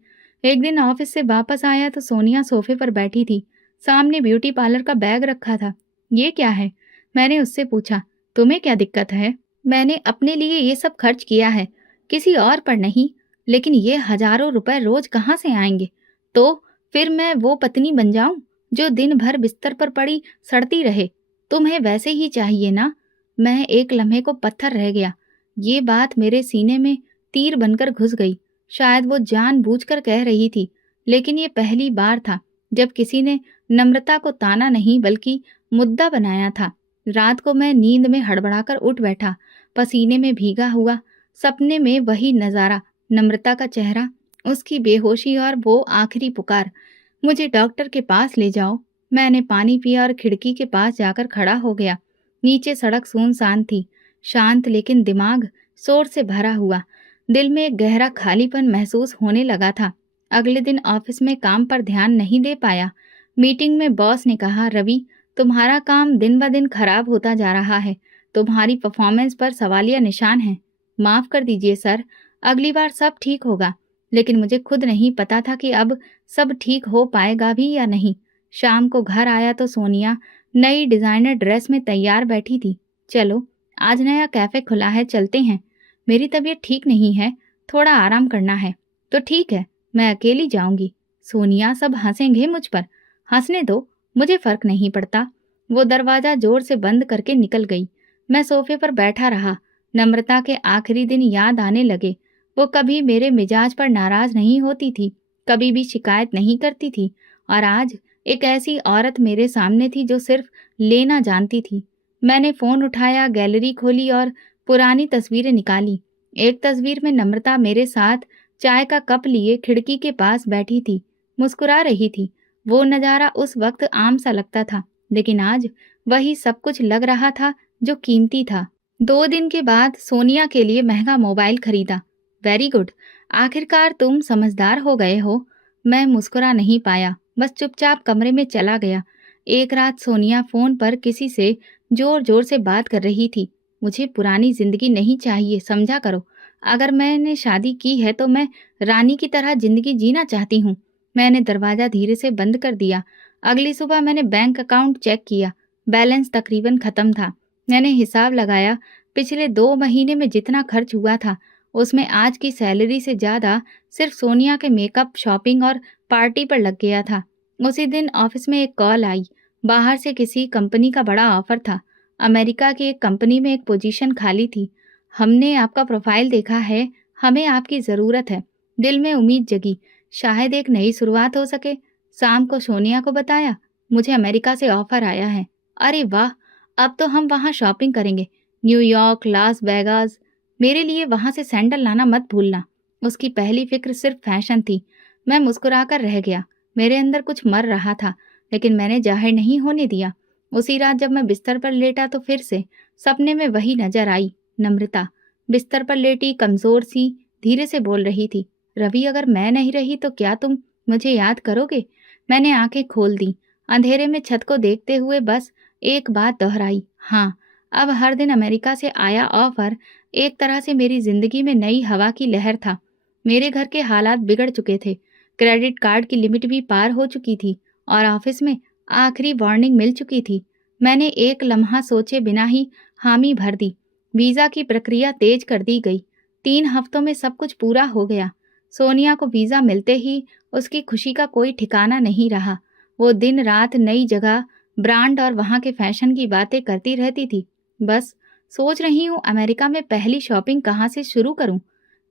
एक दिन ऑफिस से वापस आया तो सोनिया सोफे पर बैठी थी, सामने ब्यूटी पार्लर का बैग रखा था। ये क्या है? मैंने उससे पूछा। तुम्हें क्या दिक्कत है? मैंने अपने लिए ये सब खर्च किया है, किसी और पर नहीं। लेकिन ये हजारों रुपए रोज कहाँ से आएंगे? तो फिर मैं वो पत्नी बन जाऊं जो दिन भर बिस्तर पर पड़ी सड़ती रहे? तुम्हें वैसे ही चाहिए ना? मैं एक लम्हे को पत्थर रह गया। ये बात मेरे सीने में तीर बनकर घुस गई। शायद वो जानबूझकर कह रही थी, लेकिन ये पहली बार था जब किसी ने नम्रता को ताना नहीं बल्कि मुद्दा बनाया था। रात को मैं नींद में हड़बड़ाकर उठ बैठा, पसीने में भीगा हुआ। सपने में वही नजारा, नम्रता का चेहरा, उसकी बेहोशी और वो आखिरी पुकार, मुझे डॉक्टर के पास ले जाओ। मैंने पानी पिया और खिड़की के पास जाकर खड़ा हो गया। नीचे सड़क सुनसान थी, शांत, लेकिन दिमाग शोर से भरा हुआ। दिल में एक गहरा खालीपन महसूस होने लगा था। अगले दिन ऑफिस में काम पर ध्यान नहीं दे पाया। मीटिंग में बॉस ने कहा, रवि, तुम्हारा काम दिन ब दिन खराब होता जा रहा है। तुम्हारी परफॉर्मेंस पर सवालिया निशान है। माफ कर दीजिए सर, अगली बार सब ठीक होगा। लेकिन मुझे खुद नहीं पता था कि अब सब ठीक हो पाएगा भी या नहीं। शाम को घर आया तो सोनिया नई डिजाइनर ड्रेस में तैयार बैठी थी। चलो, आज नया कैफे खुला है, चलते हैं। मेरी तबीयत ठीक नहीं है, थोड़ा आराम करना है। तो ठीक है, मैं अकेली जाऊंगी। सोनिया, सब हंसेंगे मुझ पर। हंसने दो, मुझे फर्क नहीं पड़ता। वो दरवाजा जोर से बंद करके निकल गई। मैं सोफे पर बैठा रहा। नम्रता के आखिरी दिन याद आने लगे। वो कभी मेरे मिजाज पर नाराज नहीं होती थी, कभी भी शिकायत नहीं करती थी। और आज एक ऐसी औरत मेरे सामने थी जो सिर्फ लेना जानती थी। मैंने फोन उठाया, गैलरी खोली और पुरानी तस्वीरें निकाली। एक तस्वीर में नम्रता मेरे साथ चाय का कप लिए खिड़की के पास बैठी थी, मुस्कुरा रही थी। वो नज़ारा उस वक्त आम सा लगता था, लेकिन आज वही सब कुछ लग रहा था जो कीमती था। 2 दिन के बाद सोनिया के लिए महंगा मोबाइल खरीदा। वेरी गुड, आखिरकार तुम समझदार हो गए हो। मैं मुस्कुरा नहीं पाया, बस चुपचाप कमरे में चला गया। एक रात सोनिया फोन पर किसी से जोर जोर से बात कर रही थी। मुझे पुरानी जिंदगी नहीं चाहिए, समझा करो। अगर मैंने शादी की है तो मैं रानी की तरह जिंदगी जीना चाहती हूँ। मैंने दरवाजा धीरे से बंद कर दिया। अगली सुबह मैंने बैंक अकाउंट चेक किया, बैलेंस तकरीबन खत्म था। मैंने हिसाब लगाया, पिछले 2 महीने में जितना खर्च हुआ था उसमें आज की सैलरी से ज्यादा सिर्फ सोनिया के मेकअप, शॉपिंग और पार्टी पर लग गया था। उसी दिन ऑफिस में एक कॉल आई। बाहर से किसी कंपनी का बड़ा ऑफर था। अमेरिका की एक कंपनी में एक पोजीशन खाली थी। हमने आपका प्रोफाइल देखा है, हमें आपकी ज़रूरत है। दिल में उम्मीद जगी, शायद एक नई शुरुआत हो सके। शाम को सोनिया को बताया, मुझे अमेरिका से ऑफर आया है। अरे वाह, अब तो हम वहाँ शॉपिंग करेंगे। New York, Las Vegas. मेरे लिए वहाँ से सैंडल लाना मत भूलना। उसकी पहली फिक्र सिर्फ फैशन थी। मैं मुस्कुराकर रह गया। मेरे अंदर कुछ मर रहा था, लेकिन मैंने जाहिर नहीं होने दिया। उसी रात जब मैं बिस्तर पर लेटा तो फिर से सपने में वही नजर आई, नम्रता। बिस्तर पर लेटी, कमजोर सी, धीरे से बोल रही थी, रवि, अगर मैं नहीं रही तो क्या तुम मुझे याद करोगे? मैंने आंखें खोल दी। अंधेरे में छत को देखते हुए बस एक बात दोहराई, हाँ। अब हर दिन अमेरिका से आया ऑफर एक तरह से मेरी जिंदगी में नई हवा की लहर था। मेरे घर के हालात बिगड़ चुके थे। क्रेडिट कार्ड की लिमिट भी पार हो चुकी थी और ऑफिस में आखिरी वार्निंग मिल चुकी थी। मैंने एक लम्हा सोचे बिना ही हामी भर दी। वीजा की प्रक्रिया तेज कर दी गई। 3 हफ्तों में सब कुछ पूरा हो गया। सोनिया को वीजा मिलते ही उसकी खुशी का कोई ठिकाना नहीं रहा। वो दिन रात नई जगह, ब्रांड और वहाँ के फैशन की बातें करती रहती थी। बस सोच रही हूँ अमेरिका में पहली शॉपिंग कहाँ से शुरू करूँ।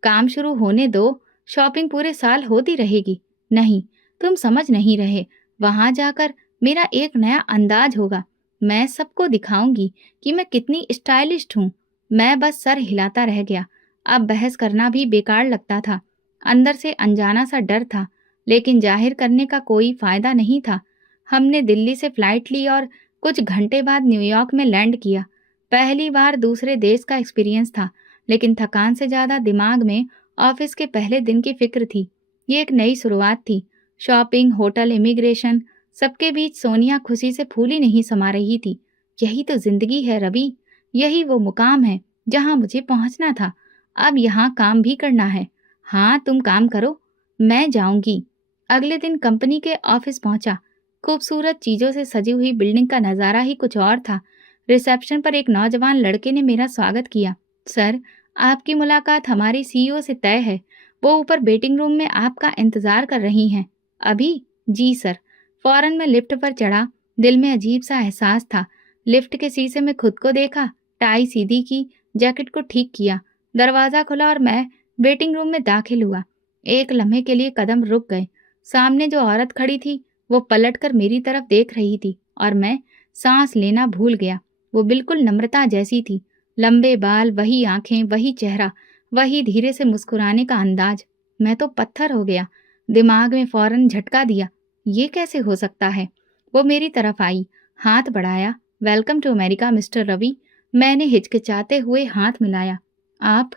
काम शुरू होने दो, शॉपिंग पूरे साल होती रहेगी। नहीं, तुम समझ नहीं रहे। वहां जाकर मेरा एक नया अंदाज होगा। मैं सबको दिखाऊंगी कि मैं कितनी स्टाइलिस्ट हूँ। मैं बस सर हिलाता रह गया। अब बहस करना भी बेकार लगता था। अंदर से अनजाना सा डर था, लेकिन जाहिर करने का कोई फायदा नहीं था। हमने दिल्ली से फ्लाइट ली और कुछ घंटे बाद न्यूयॉर्क में लैंड किया। पहली बार दूसरे देश का एक्सपीरियंस था, लेकिन थकान से ज्यादा दिमाग में ऑफिस के पहले दिन की फिक्र थी। ये एक नई शुरुआत थी। शॉपिंग, होटल, इमिग्रेशन, सबके बीच सोनिया खुशी से फूली नहीं समा रही थी। यही तो जिंदगी है रवि, यही वो मुकाम है जहां मुझे पहुंचना था। अब यहाँ काम भी करना है। हाँ, तुम काम करो, मैं जाऊंगी। अगले दिन कंपनी के ऑफिस पहुंचा। खूबसूरत चीजों से सजी हुई बिल्डिंग का नजारा ही कुछ और था। रिसेप्शन पर एक नौजवान लड़के ने मेरा स्वागत किया। सर, आपकी मुलाकात हमारे सीईओ से तय है। वो ऊपर वेटिंग रूम में आपका इंतजार कर रही हैं। अभी? जी सर। फौरन मैं लिफ्ट पर चढ़ा। दिल में अजीब सा एहसास था। लिफ्ट के शीशे में खुद को देखा, टाई सीधी की, जैकेट को ठीक किया। दरवाजा खुला और मैं वेटिंग रूम में दाखिल हुआ। एक लम्हे के लिए कदम रुक गए। सामने जो औरत खड़ी थी वो पलटकर मेरी तरफ देख रही थी और मैं सांस लेना भूल गया। वो बिल्कुल नम्रता जैसी थी। लंबे बाल, वही आंखें, वही चेहरा, वही धीरे से मुस्कुराने का अंदाज। मैं तो पत्थर हो गया। दिमाग में फौरन झटका दिया, ये कैसे हो सकता है। वो मेरी तरफ आई, हाथ बढ़ाया। Welcome to America mister Ravi. मैंने हिचकिचाते हुए हाथ मिलाया। आप,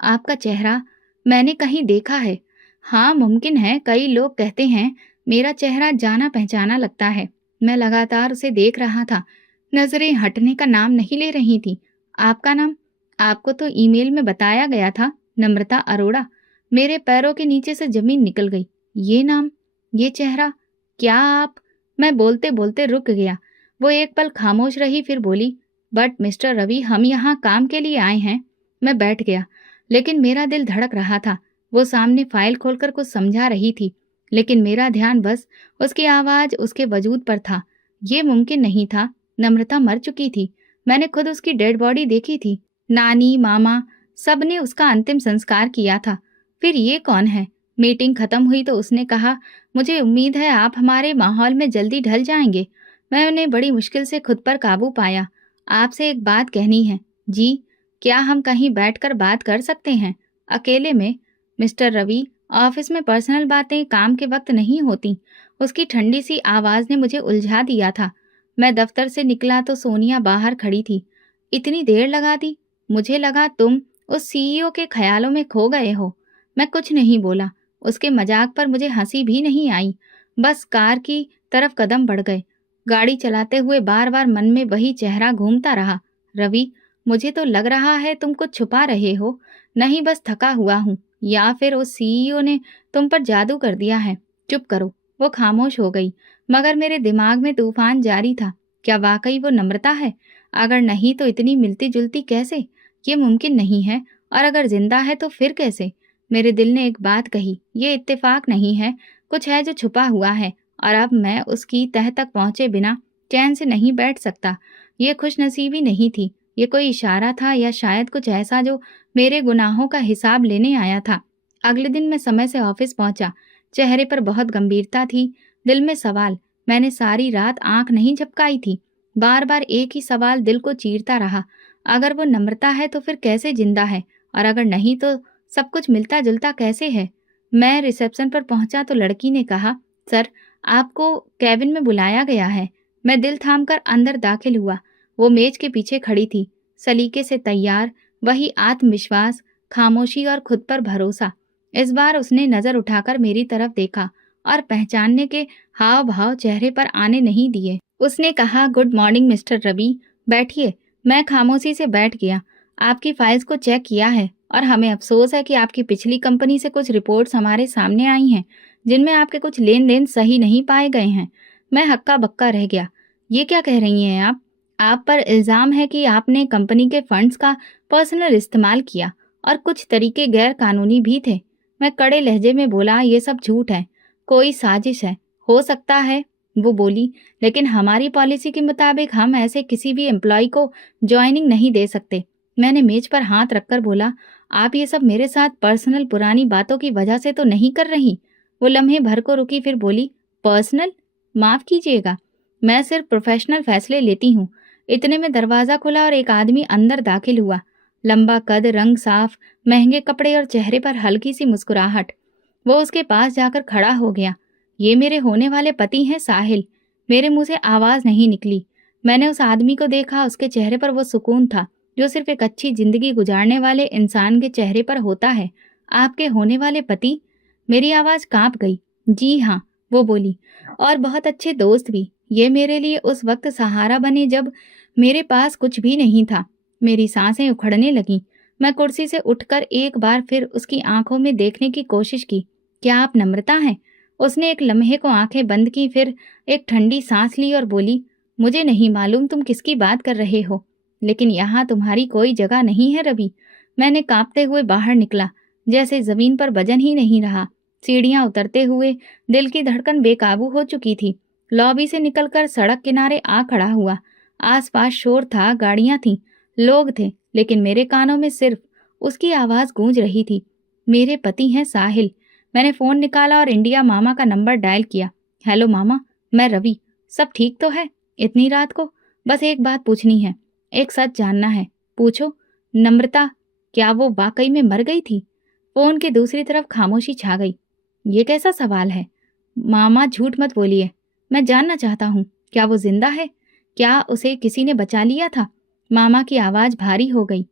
आपका चेहरा मैंने कहीं देखा है। हाँ, मुमकिन है। कई लोग कहते हैं मेरा चेहरा जाना पहचाना लगता है। मैं लगातार उसे देख रहा था। नजरें हटने का नाम नहीं ले रही थी। आपका नाम? आपको तो ईमेल में बताया गया था, नम्रता अरोड़ा। मेरे पैरों के नीचे से जमीन निकल गई। ये नाम, ये चेहरा, क्या आप? मैं बोलते बोलते रुक गया। वो एक पल खामोश रही, फिर बोली, बट मिस्टर रवि, हम यहाँ काम के लिए आए हैं। मैं बैठ गया, लेकिन मेरा दिल धड़क रहा था। वो सामने फाइल खोलकर कुछ समझा रही थी, लेकिन मेरा ध्यान बस उसकी आवाज, उसके वजूद पर था। ये मुमकिन नहीं था। नम्रता मर चुकी थी। मैंने खुद उसकी डेड बॉडी देखी थी। नानी, मामा, सब ने उसका अंतिम संस्कार किया था। फिर ये कौन है? मीटिंग खत्म हुई तो उसने कहा, मुझे उम्मीद है आप हमारे माहौल में जल्दी ढल जाएंगे। मैंने बड़ी मुश्किल से खुद पर काबू पाया। आपसे एक बात कहनी है। जी? क्या हम कहीं बैठकर बात कर सकते हैं, अकेले में? मिस्टर रवि, ऑफिस में पर्सनल बातें काम के वक्त नहीं होती। उसकी ठंडी सी आवाज ने मुझे उलझा दिया था। मैं दफ्तर से निकला तो सोनिया बाहर खड़ी थी। इतनी देर लगा दी? मुझे लगा तुम उस सीईओ के ख्यालों में खो गए हो। मैं कुछ नहीं बोला। उसके मजाक पर मुझे हंसी भी नहीं आई। बस कार की तरफ कदम बढ़ गए। गाड़ी चलाते हुए बार बार मन में वही चेहरा घूमता रहा। रवि, मुझे तो लग रहा है तुम कुछ छुपा रहे हो। नहीं, बस थका हुआ हूँ, या फिर उस सीईओ ने तुम पर जादू कर दिया है। चुप करो। वो खामोश हो गई, मगर मेरे दिमाग में तूफान जारी था। क्या वाकई वो नम्रता है? अगर नहीं तो इतनी मिलती जुलती कैसे? ये मुमकिन नहीं है। और अगर जिंदा है तो फिर कैसे? मेरे दिल ने एक बात कही, ये इत्तेफाक नहीं है, कुछ है जो छुपा हुआ है, और अब मैं उसकी तह तक पहुंचे बिना चैन से नहीं बैठ सकता। ये खुशनसीबी नहीं थी, ये कोई इशारा था, या शायद कुछ ऐसा जो मेरे गुनाहों का हिसाब लेने आया था। अगले दिन मैं समय से ऑफिस पहुंचा। चेहरे पर बहुत गंभीरता थी, दिल में सवाल। मैंने सारी रात आंख नहीं झपकाई थी। बार बार एक ही सवाल दिल को चीरता रहा। अगर वो नम्रता है तो फिर कैसे जिंदा है, और अगर नहीं तो सब कुछ मिलता जुलता कैसे है? मैं रिसेप्शन पर पहुंचा तो लड़की ने कहा, सर, आपको कैबिन में बुलाया गया है। मैं दिल थामकर अंदर दाखिल हुआ। वो मेज के पीछे खड़ी थी, सलीके से तैयार, वही आत्मविश्वास, खामोशी और खुद पर भरोसा। इस बार उसने नजर उठाकर मेरी तरफ देखा और पहचानने के हाव भाव चेहरे पर आने नहीं दिए। उसने कहा, गुड मॉर्निंग मिस्टर रवि, बैठिए। मैं खामोशी से बैठ गया। आपकी फाइल्स को चेक किया है और हमें अफसोस है कि आपकी पिछली कंपनी से कुछ रिपोर्ट्स हमारे सामने आई हैं, जिनमें आपके कुछ लेन देन सही नहीं पाए गए हैं। मैं हक्का बक्का रह गया। ये क्या कह रही हैं आप? आप पर इल्जाम है कि आपने कंपनी के फंड्स का पर्सनल इस्तेमाल किया, और कुछ तरीके गैर कानूनी भी थे। मैं कड़े लहजे में बोला, ये सब झूठ है, कोई साजिश है। हो सकता है, वो बोली, लेकिन हमारी पॉलिसी के मुताबिक हम ऐसे किसी भी एम्प्लॉय को ज्वाइनिंग नहीं दे सकते। मैंने मेज पर हाथ रखकर बोला, आप ये सब मेरे साथ पर्सनल पुरानी बातों की वजह से तो नहीं कर रही? वो लम्हे भर को रुकी, फिर बोली, पर्सनल? माफ कीजिएगा, मैं सिर्फ प्रोफेशनल फैसले लेती हूँ। इतने में दरवाजा खुला और एक आदमी अंदर दाखिल हुआ। लंबा कद, रंग साफ, महंगे कपड़े और चेहरे पर हल्की सी मुस्कुराहट। वो उसके पास जाकर खड़ा हो गया। ये मेरे होने वाले पति हैं, साहिल। मेरे मुंह से आवाज नहीं निकली। मैंने उस आदमी को देखा। उसके चेहरे पर वो सुकून था जो सिर्फ एक अच्छी जिंदगी गुजारने वाले इंसान के चेहरे पर होता है। आपके होने वाले पति? मेरी आवाज कांप गई। जी हाँ, वो बोली। और बहुत अच्छे दोस्त भी। ये मेरे लिए उस वक्त सहारा बने जब मेरे पास कुछ भी नहीं था। मेरी सांसें उखड़ने लगीं। मैं कुर्सी से उठकर एक बार फिर उसकी आंखों में देखने की कोशिश की। क्या आप नम्रता हैं? उसने एक लम्हे को आंखें बंद की, फिर एक ठंडी सांस ली और बोली, मुझे नहीं मालूम तुम किसकी बात कर रहे हो, लेकिन यहाँ तुम्हारी कोई जगह नहीं है रवि। मैंने कांपते हुए बाहर निकला, जैसे जमीन पर वजन ही नहीं रहा। सीढ़ियां उतरते हुए दिल की धड़कन बेकाबू हो चुकी थी। लॉबी से निकलकर सड़क किनारे आ खड़ा हुआ। आसपास शोर था, गाड़ियां थीं, लोग थे, लेकिन मेरे कानों में सिर्फ उसकी आवाज गूंज रही थी। मेरे पति हैं साहिल। मैंने फोन निकाला और इंडिया मामा का नंबर डायल किया। हेलो मामा, मैं रवि। सब ठीक तो है? इतनी रात को बस एक बात पूछनी है, एक सच जानना है। पूछो। नम्रता, क्या वो वाकई में मर गई थी? फोन के दूसरी तरफ खामोशी छा गई। ये कैसा सवाल है? मामा झूठ मत बोलिए। मैं जानना चाहता हूँ, क्या वो जिंदा है? क्या उसे किसी ने बचा लिया था? मामा की आवाज भारी हो गई।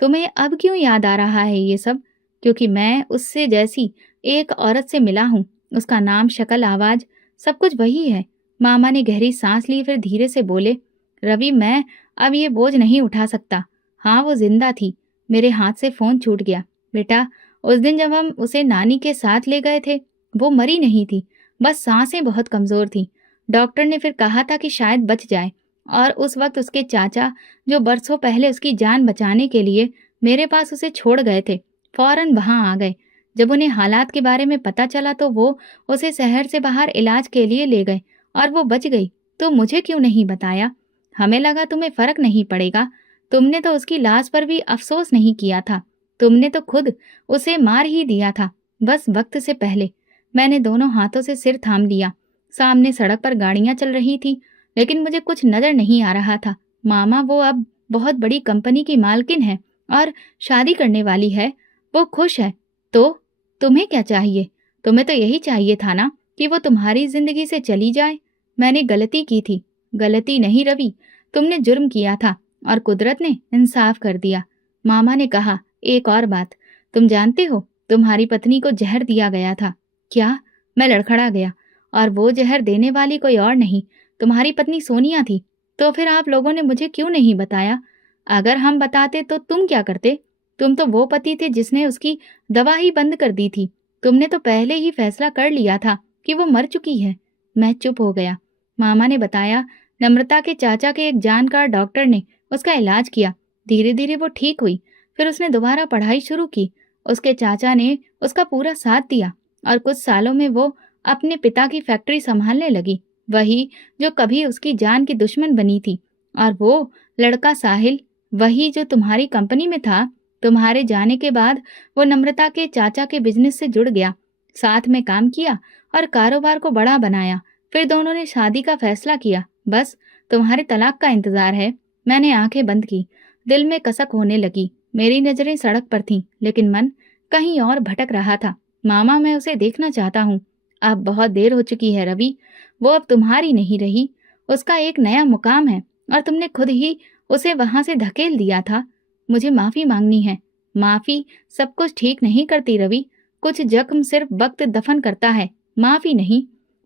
तुम्हें अब क्यों याद आ रहा है ये सब? क्योंकि मैं उससे जैसी एक औरत से मिला हूँ। उसका नाम, शक्ल, आवाज, सब कुछ वही है। मामा ने गहरी सांस ली, फिर धीरे से बोले, रवि मैं अब ये बोझ नहीं उठा सकता। हाँ, वो जिंदा थी। मेरे हाथ से फोन छूट गया। बेटा, उस दिन जब हम उसे नानी के साथ ले गए थे, वो मरी नहीं थी, बस सांसें बहुत कमजोर थीं। डॉक्टर ने फिर कहा था कि शायद बच जाए, और उस वक्त उसके चाचा, जो बरसों पहले उसकी जान बचाने के लिए मेरे पास उसे छोड़ गए थे, फौरन वहां आ गए। जब उन्हें हालात के बारे में पता चला तो वो उसे शहर से बाहर इलाज के लिए ले गए, और वो बच गई। तो मुझे क्यों नहीं बताया? हमें लगा तुम्हें फर्क नहीं पड़ेगा। तुमने तो उसकी लाश पर भी अफसोस नहीं किया था। तुमने तो खुद उसे मार ही दिया था, बस वक्त से पहले। मैंने दोनों हाथों से सिर थाम लिया। सामने सड़क पर गाड़ियां चल रही थी, लेकिन मुझे कुछ नजर नहीं आ रहा था। मामा, वो अब बहुत बड़ी कंपनी की मालकिन है और शादी करने वाली है। वो खुश है। तो तुम्हें क्या चाहिए? तुम्हें तो यही चाहिए था ना कि वो तुम्हारी जिंदगी से चली जाए। मैंने गलती की थी। गलती नहीं रवि, तुमने जुर्म किया था और कुदरत ने इंसाफ कर दिया। मामा ने कहा, एक और बात, तुम जानते हो तुम्हारी पत्नी को जहर दिया गया था। क्या? मैं लड़खड़ा गया। और वो जहर देने वाली कोई और नहीं, तुम्हारी पत्नी सोनिया थी। तो फिर आप लोगों ने मुझे क्यों नहीं बताया? अगर हम बताते तो तुम क्या करते? तुम तो वो पति थे जिसने उसकी दवा ही बंद कर दी थी। तुमने तो पहले ही फैसला कर लिया था कि वो मर चुकी है। मैं चुप हो गया। मामा ने बताया, नम्रता के चाचा के एक जानकार डॉक्टर ने उसका इलाज किया। धीरे धीरे वो ठीक हुई। फिर उसने दोबारा पढ़ाई शुरू की। उसके चाचा ने उसका पूरा साथ दिया, और कुछ सालों में वो अपने पिता की फैक्ट्री संभालने लगी, वही जो कभी उसकी जान की दुश्मन बनी थी। और वो लड़का साहिल, वही जो तुम्हारी कंपनी में था। तुम्हारे जाने के बाद वो नम्रता के चाचा के बिजनेस से जुड़ गया, साथ में काम किया और कारोबार को बड़ा बनाया। फिर दोनों ने शादी का फैसला किया। बस तुम्हारे तलाक का इंतजार है। मैंने आंखें बंद की। दिल में कसक होने लगी। मेरी नजरें सड़क पर थीं, लेकिन मन कहीं और भटक रहा था। मामा, मैं उसे देखना चाहता हूँ। अब बहुत देर हो चुकी है रवि। वो अब तुम्हारी नहीं रही। उसका एक नया मुकाम है, और तुमने खुद ही उसे वहां से धकेल दिया था। मुझे माफी मांगनी है। माफी सब कुछ ठीक नहीं करती रवि। कुछ जख्म सिर्फ वक्त दफन करता है, माफी नहीं।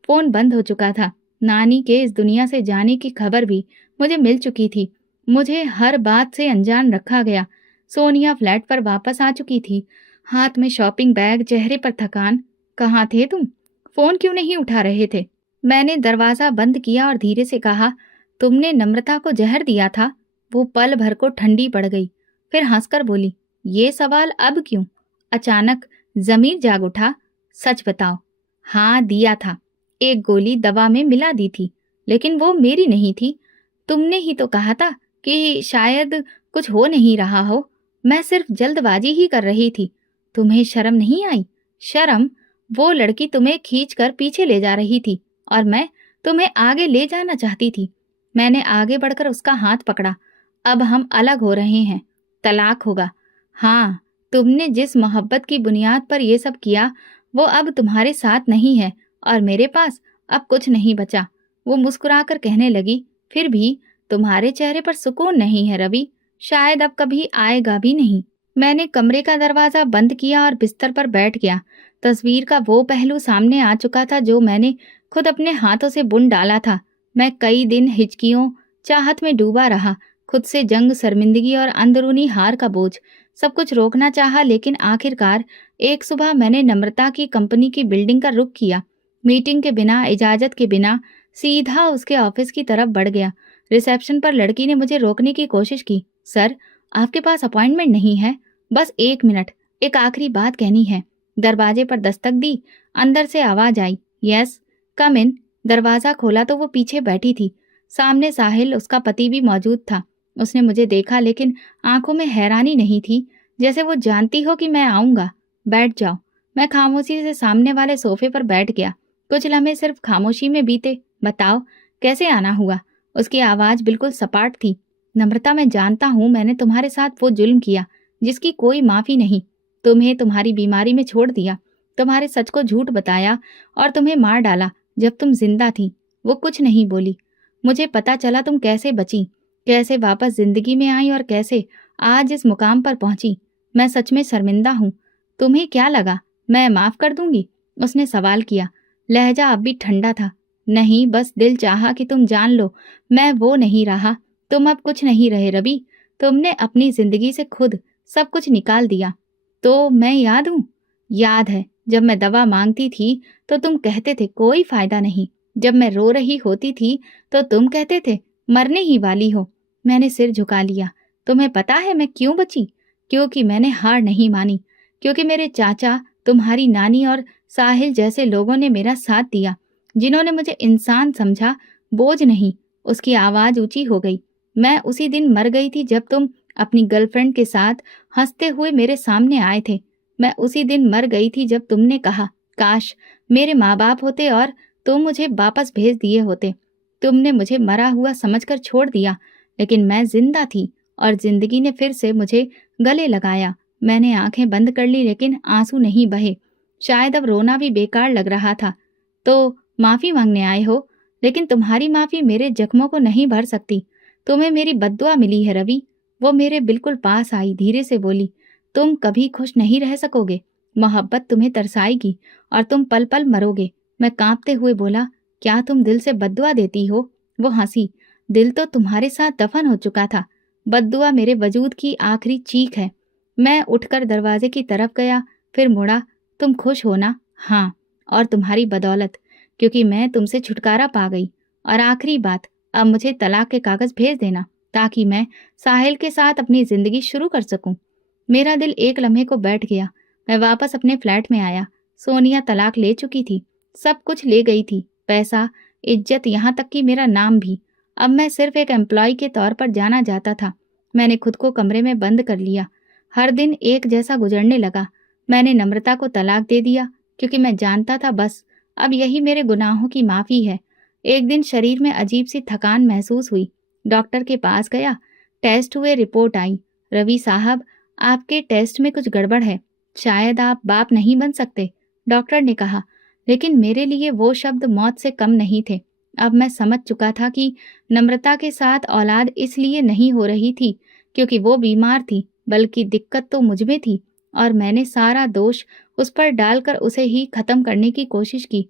फोन बंद हो चुका था। नानी के इस दुनिया से जाने की खबर भी मुझे मिल चुकी थी। मुझे हर बात से अनजान रखा गया। सोनिया फ्लैट पर वापस आ चुकी थी, हाथ में शॉपिंग बैग, चेहरे पर थकान। कहाँ थे तुम? फोन क्यों नहीं उठा रहे थे? मैंने दरवाजा बंद किया और धीरे से कहा, तुमने नम्रता को जहर दिया था? वो पल भर को ठंडी पड़ गई, फिर हंसकर बोली, ये सवाल अब क्यों? अचानक जमीर जाग उठा। सच बताओ। हाँ, दिया था। एक गोली दवा में मिला दी थी, लेकिन वो मेरी नहीं थी। तुमने ही तो कहा था कि शायद कुछ हो नहीं रहा हो। मैं सिर्फ जल्दबाजी ही कर रही थी। तुम्हें शर्म नहीं आई? शर्म? वो लड़की तुम्हें खींचकर पीछे ले जा रही थी, और मैं तुम्हें आगे ले जाना चाहती थी। मैंने आगे बढ़कर उसका हाथ पकड़ा। अब हम अलग हो रहे हैं। तलाक होगा। हाँ, तुमने जिस मोहब्बत की बुनियाद पर यह सब किया, वो अब तुम्हारे साथ नहीं है, और मेरे पास अब कुछ नहीं बचा। वो मुस्कुराकर कहने लगी, फिर भी तुम्हारे चेहरे पर सुकून नहीं है रवि। शायद अब कभी आएगा भी नहीं। मैंने कमरे का दरवाजा बंद किया और बिस्तर पर बैठ गया। तस्वीर का वो पहलू सामने आ चुका था जो मैंने खुद अपने हाथों से बुन डाला था। मैं कई दिन हिचकियों, चाहत में डूबा रहा, खुद से जंग, शर्मिंदगी और अंदरूनी हार का बोझ। सब कुछ रोकना चाहा, लेकिन आखिरकार एक सुबह मैंने नम्रता की कंपनी की बिल्डिंग का रुख किया। मीटिंग के बिना, इजाजत के बिना सीधा उसके ऑफिस की तरफ बढ़ गया। रिसेप्शन पर लड़की ने मुझे रोकने की कोशिश की। सर, आपके पास अपॉइंटमेंट नहीं है? बस 1 मिनट, एक आखिरी बात कहनी है। दरवाजे पर दस्तक दी। अंदर से आवाज आई, यस, कम इन। दरवाजा खोला तो वो पीछे बैठी थी। सामने साहिल, उसका पति, भी मौजूद था। उसने मुझे देखा, लेकिन आंखों में हैरानी नहीं थी, जैसे वो जानती हो कि मैं आऊंगा। बैठ जाओ। मैं खामोशी से सामने वाले सोफे पर बैठ गया। कुछ लम्हे सिर्फ खामोशी में बीते। बताओ, कैसे आना हुआ? उसकी आवाज बिल्कुल सपाट थी। नम्रता, मैं जानता हूं मैंने तुम्हारे साथ वो जुल्म किया जिसकी कोई माफी नहीं। तुम्हें तुम्हारी बीमारी में छोड़ दिया, तुम्हारे सच को झूठ बताया और तुम्हें मार डाला जब तुम जिंदा थी। वो कुछ नहीं बोली। मुझे पता चला तुम कैसे बची, कैसे वापस जिंदगी में आई और कैसे आज इस मुकाम पर पहुंची। मैं सच में शर्मिंदा हूं। तुम्हें क्या लगा मैं माफ कर दूंगी? उसने सवाल किया। लहजा अब भी ठंडा था। नहीं, बस दिल चाहा कि तुम जान लो, मैं वो नहीं रहा। तुम अब कुछ नहीं रहे रवि। तुमने अपनी जिंदगी से खुद सब कुछ निकाल दिया। तो मैं याद हूं? याद है, जब मैं दवा मांगती थी तो तुम कहते थे कोई फायदा नहीं। जब मैं रो रही होती थी तो तुम कहते थे मरने ही वाली हो। मैंने सिर झुका लिया। तुम्हें पता है मैं क्यों बची? क्योंकि मैंने हार नहीं मानी। क्योंकि मेरे चाचा, तुम्हारी नानी और साहिल जैसे लोगों ने मेरा साथ दिया, जिन्होंने मुझे इंसान समझा, बोझ नहीं। उसकी आवाज ऊंची हो गई। मैं उसी दिन मर गई थी जब तुम अपनी गर्लफ्रेंड के साथ हंसते हुए मेरे सामने आए थे। मैं उसी दिन मर गई थी जब तुमने कहा, काश मेरे माँ बाप होते और तुम मुझे वापस भेज दिए होते। तुमने मुझे मरा हुआ समझकर छोड़ दिया, लेकिन मैं जिंदा थी और जिंदगी ने फिर से मुझे गले लगाया। मैंने आंखें बंद कर ली, लेकिन आंसू नहीं बहे। शायद अब रोना भी बेकार लग रहा था। तो माफी मांगने आए हो, लेकिन तुम्हारी माफी मेरे जख्मों को नहीं भर सकती। तुम्हें मेरी बद्दुआ मिली है रवि। वो मेरे बिल्कुल पास आई, धीरे से बोली, तुम कभी खुश नहीं रह सकोगे। मोहब्बत तुम्हें तरसाएगी और तुम पल पल मरोगे। मैं कांपते हुए बोला, क्या तुम दिल से बद्दुआ देती हो? वो हंसी। दिल तो तुम्हारे साथ दफन हो चुका था। बद्दुआ मेरे वजूद की आखिरी चीख है। मैं उठकर दरवाजे की तरफ गया, फिर मुड़ा। तुम खुश हो ना? हाँ, और तुम्हारी बदौलत, क्योंकि मैं तुमसे छुटकारा पा गई। और आखिरी बात, अब मुझे तलाक के कागज भेज देना, ताकि मैं साहिल के साथ अपनी जिंदगी शुरू कर सकूं। मेरा दिल एक लम्हे को बैठ गया। मैं वापस अपने फ्लैट में आया। सोनिया तलाक ले चुकी थी। सब कुछ ले गई थी, पैसा, इज्जत, यहाँ तक कि मेरा नाम भी। अब मैं सिर्फ एक एम्प्लॉय के तौर पर जाना जाता था। मैंने खुद को कमरे में बंद कर लिया। हर दिन एक जैसा गुजरने लगा। मैंने नम्रता को तलाक दे दिया, क्योंकि मैं जानता था बस अब यही मेरे गुनाहों की माफी है। एक दिन शरीर में अजीब सी थकान महसूस हुई। डॉक्टर के पास गया। टेस्ट हुए, रिपोर्ट आई। रवि साहब, आपके टेस्ट में कुछ गड़बड़ है। शायद आप बाप नहीं बन सकते, डॉक्टर ने कहा। लेकिन मेरे लिए वो शब्द मौत से कम नहीं थे। अब मैं समझ चुका था कि नम्रता के साथ औलाद इसलिए नहीं हो रही थी क्योंकि वो बीमार थी, बल्कि दिक्कत तो मुझ में थी और मैंने सारा दोष उस पर डालकर उसे ही खत्म करने की कोशिश की।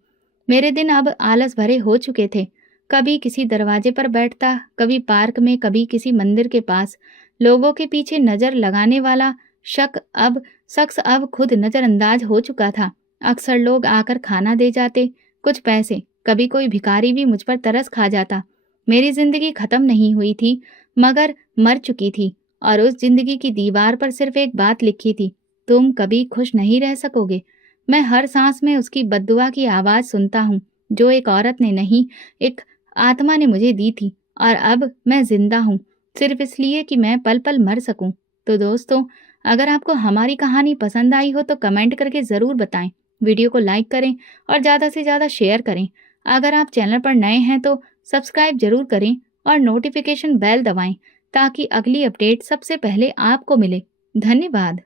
मेरे दिन अब आलस भरे हो चुके थे। कभी किसी दरवाजे पर बैठता, कभी पार्क में, कभी किसी मंदिर के पास। लोगों के पीछे नजर लगाने वाला शख्स अब खुद नजरअंदाज हो चुका था। अक्सर लोग आकर खाना दे जाते, कुछ पैसे। कभी कोई भिखारी भी मुझ पर तरस खा जाता। मेरी जिंदगी खत्म नहीं हुई थी, मगर मर चुकी थी। और उस जिंदगी की दीवार पर सिर्फ एक बात लिखी थी, तुम कभी खुश नहीं रह सकोगे। मैं हर सांस में उसकी बद्दुआ की आवाज सुनता हूँ, जो एक औरत ने नहीं, एक आत्मा ने मुझे दी थी। और अब मैं जिंदा हूँ, सिर्फ इसलिए कि मैं पल पल मर सकूं। तो दोस्तों, अगर आपको हमारी कहानी पसंद आई हो तो कमेंट करके ज़रूर बताएं। वीडियो को लाइक करें और ज़्यादा से ज़्यादा शेयर करें। अगर आप चैनल पर नए हैं तो सब्सक्राइब जरूर करें और नोटिफिकेशन बेल दबाएं, ताकि अगली अपडेट सबसे पहले आपको मिले। धन्यवाद।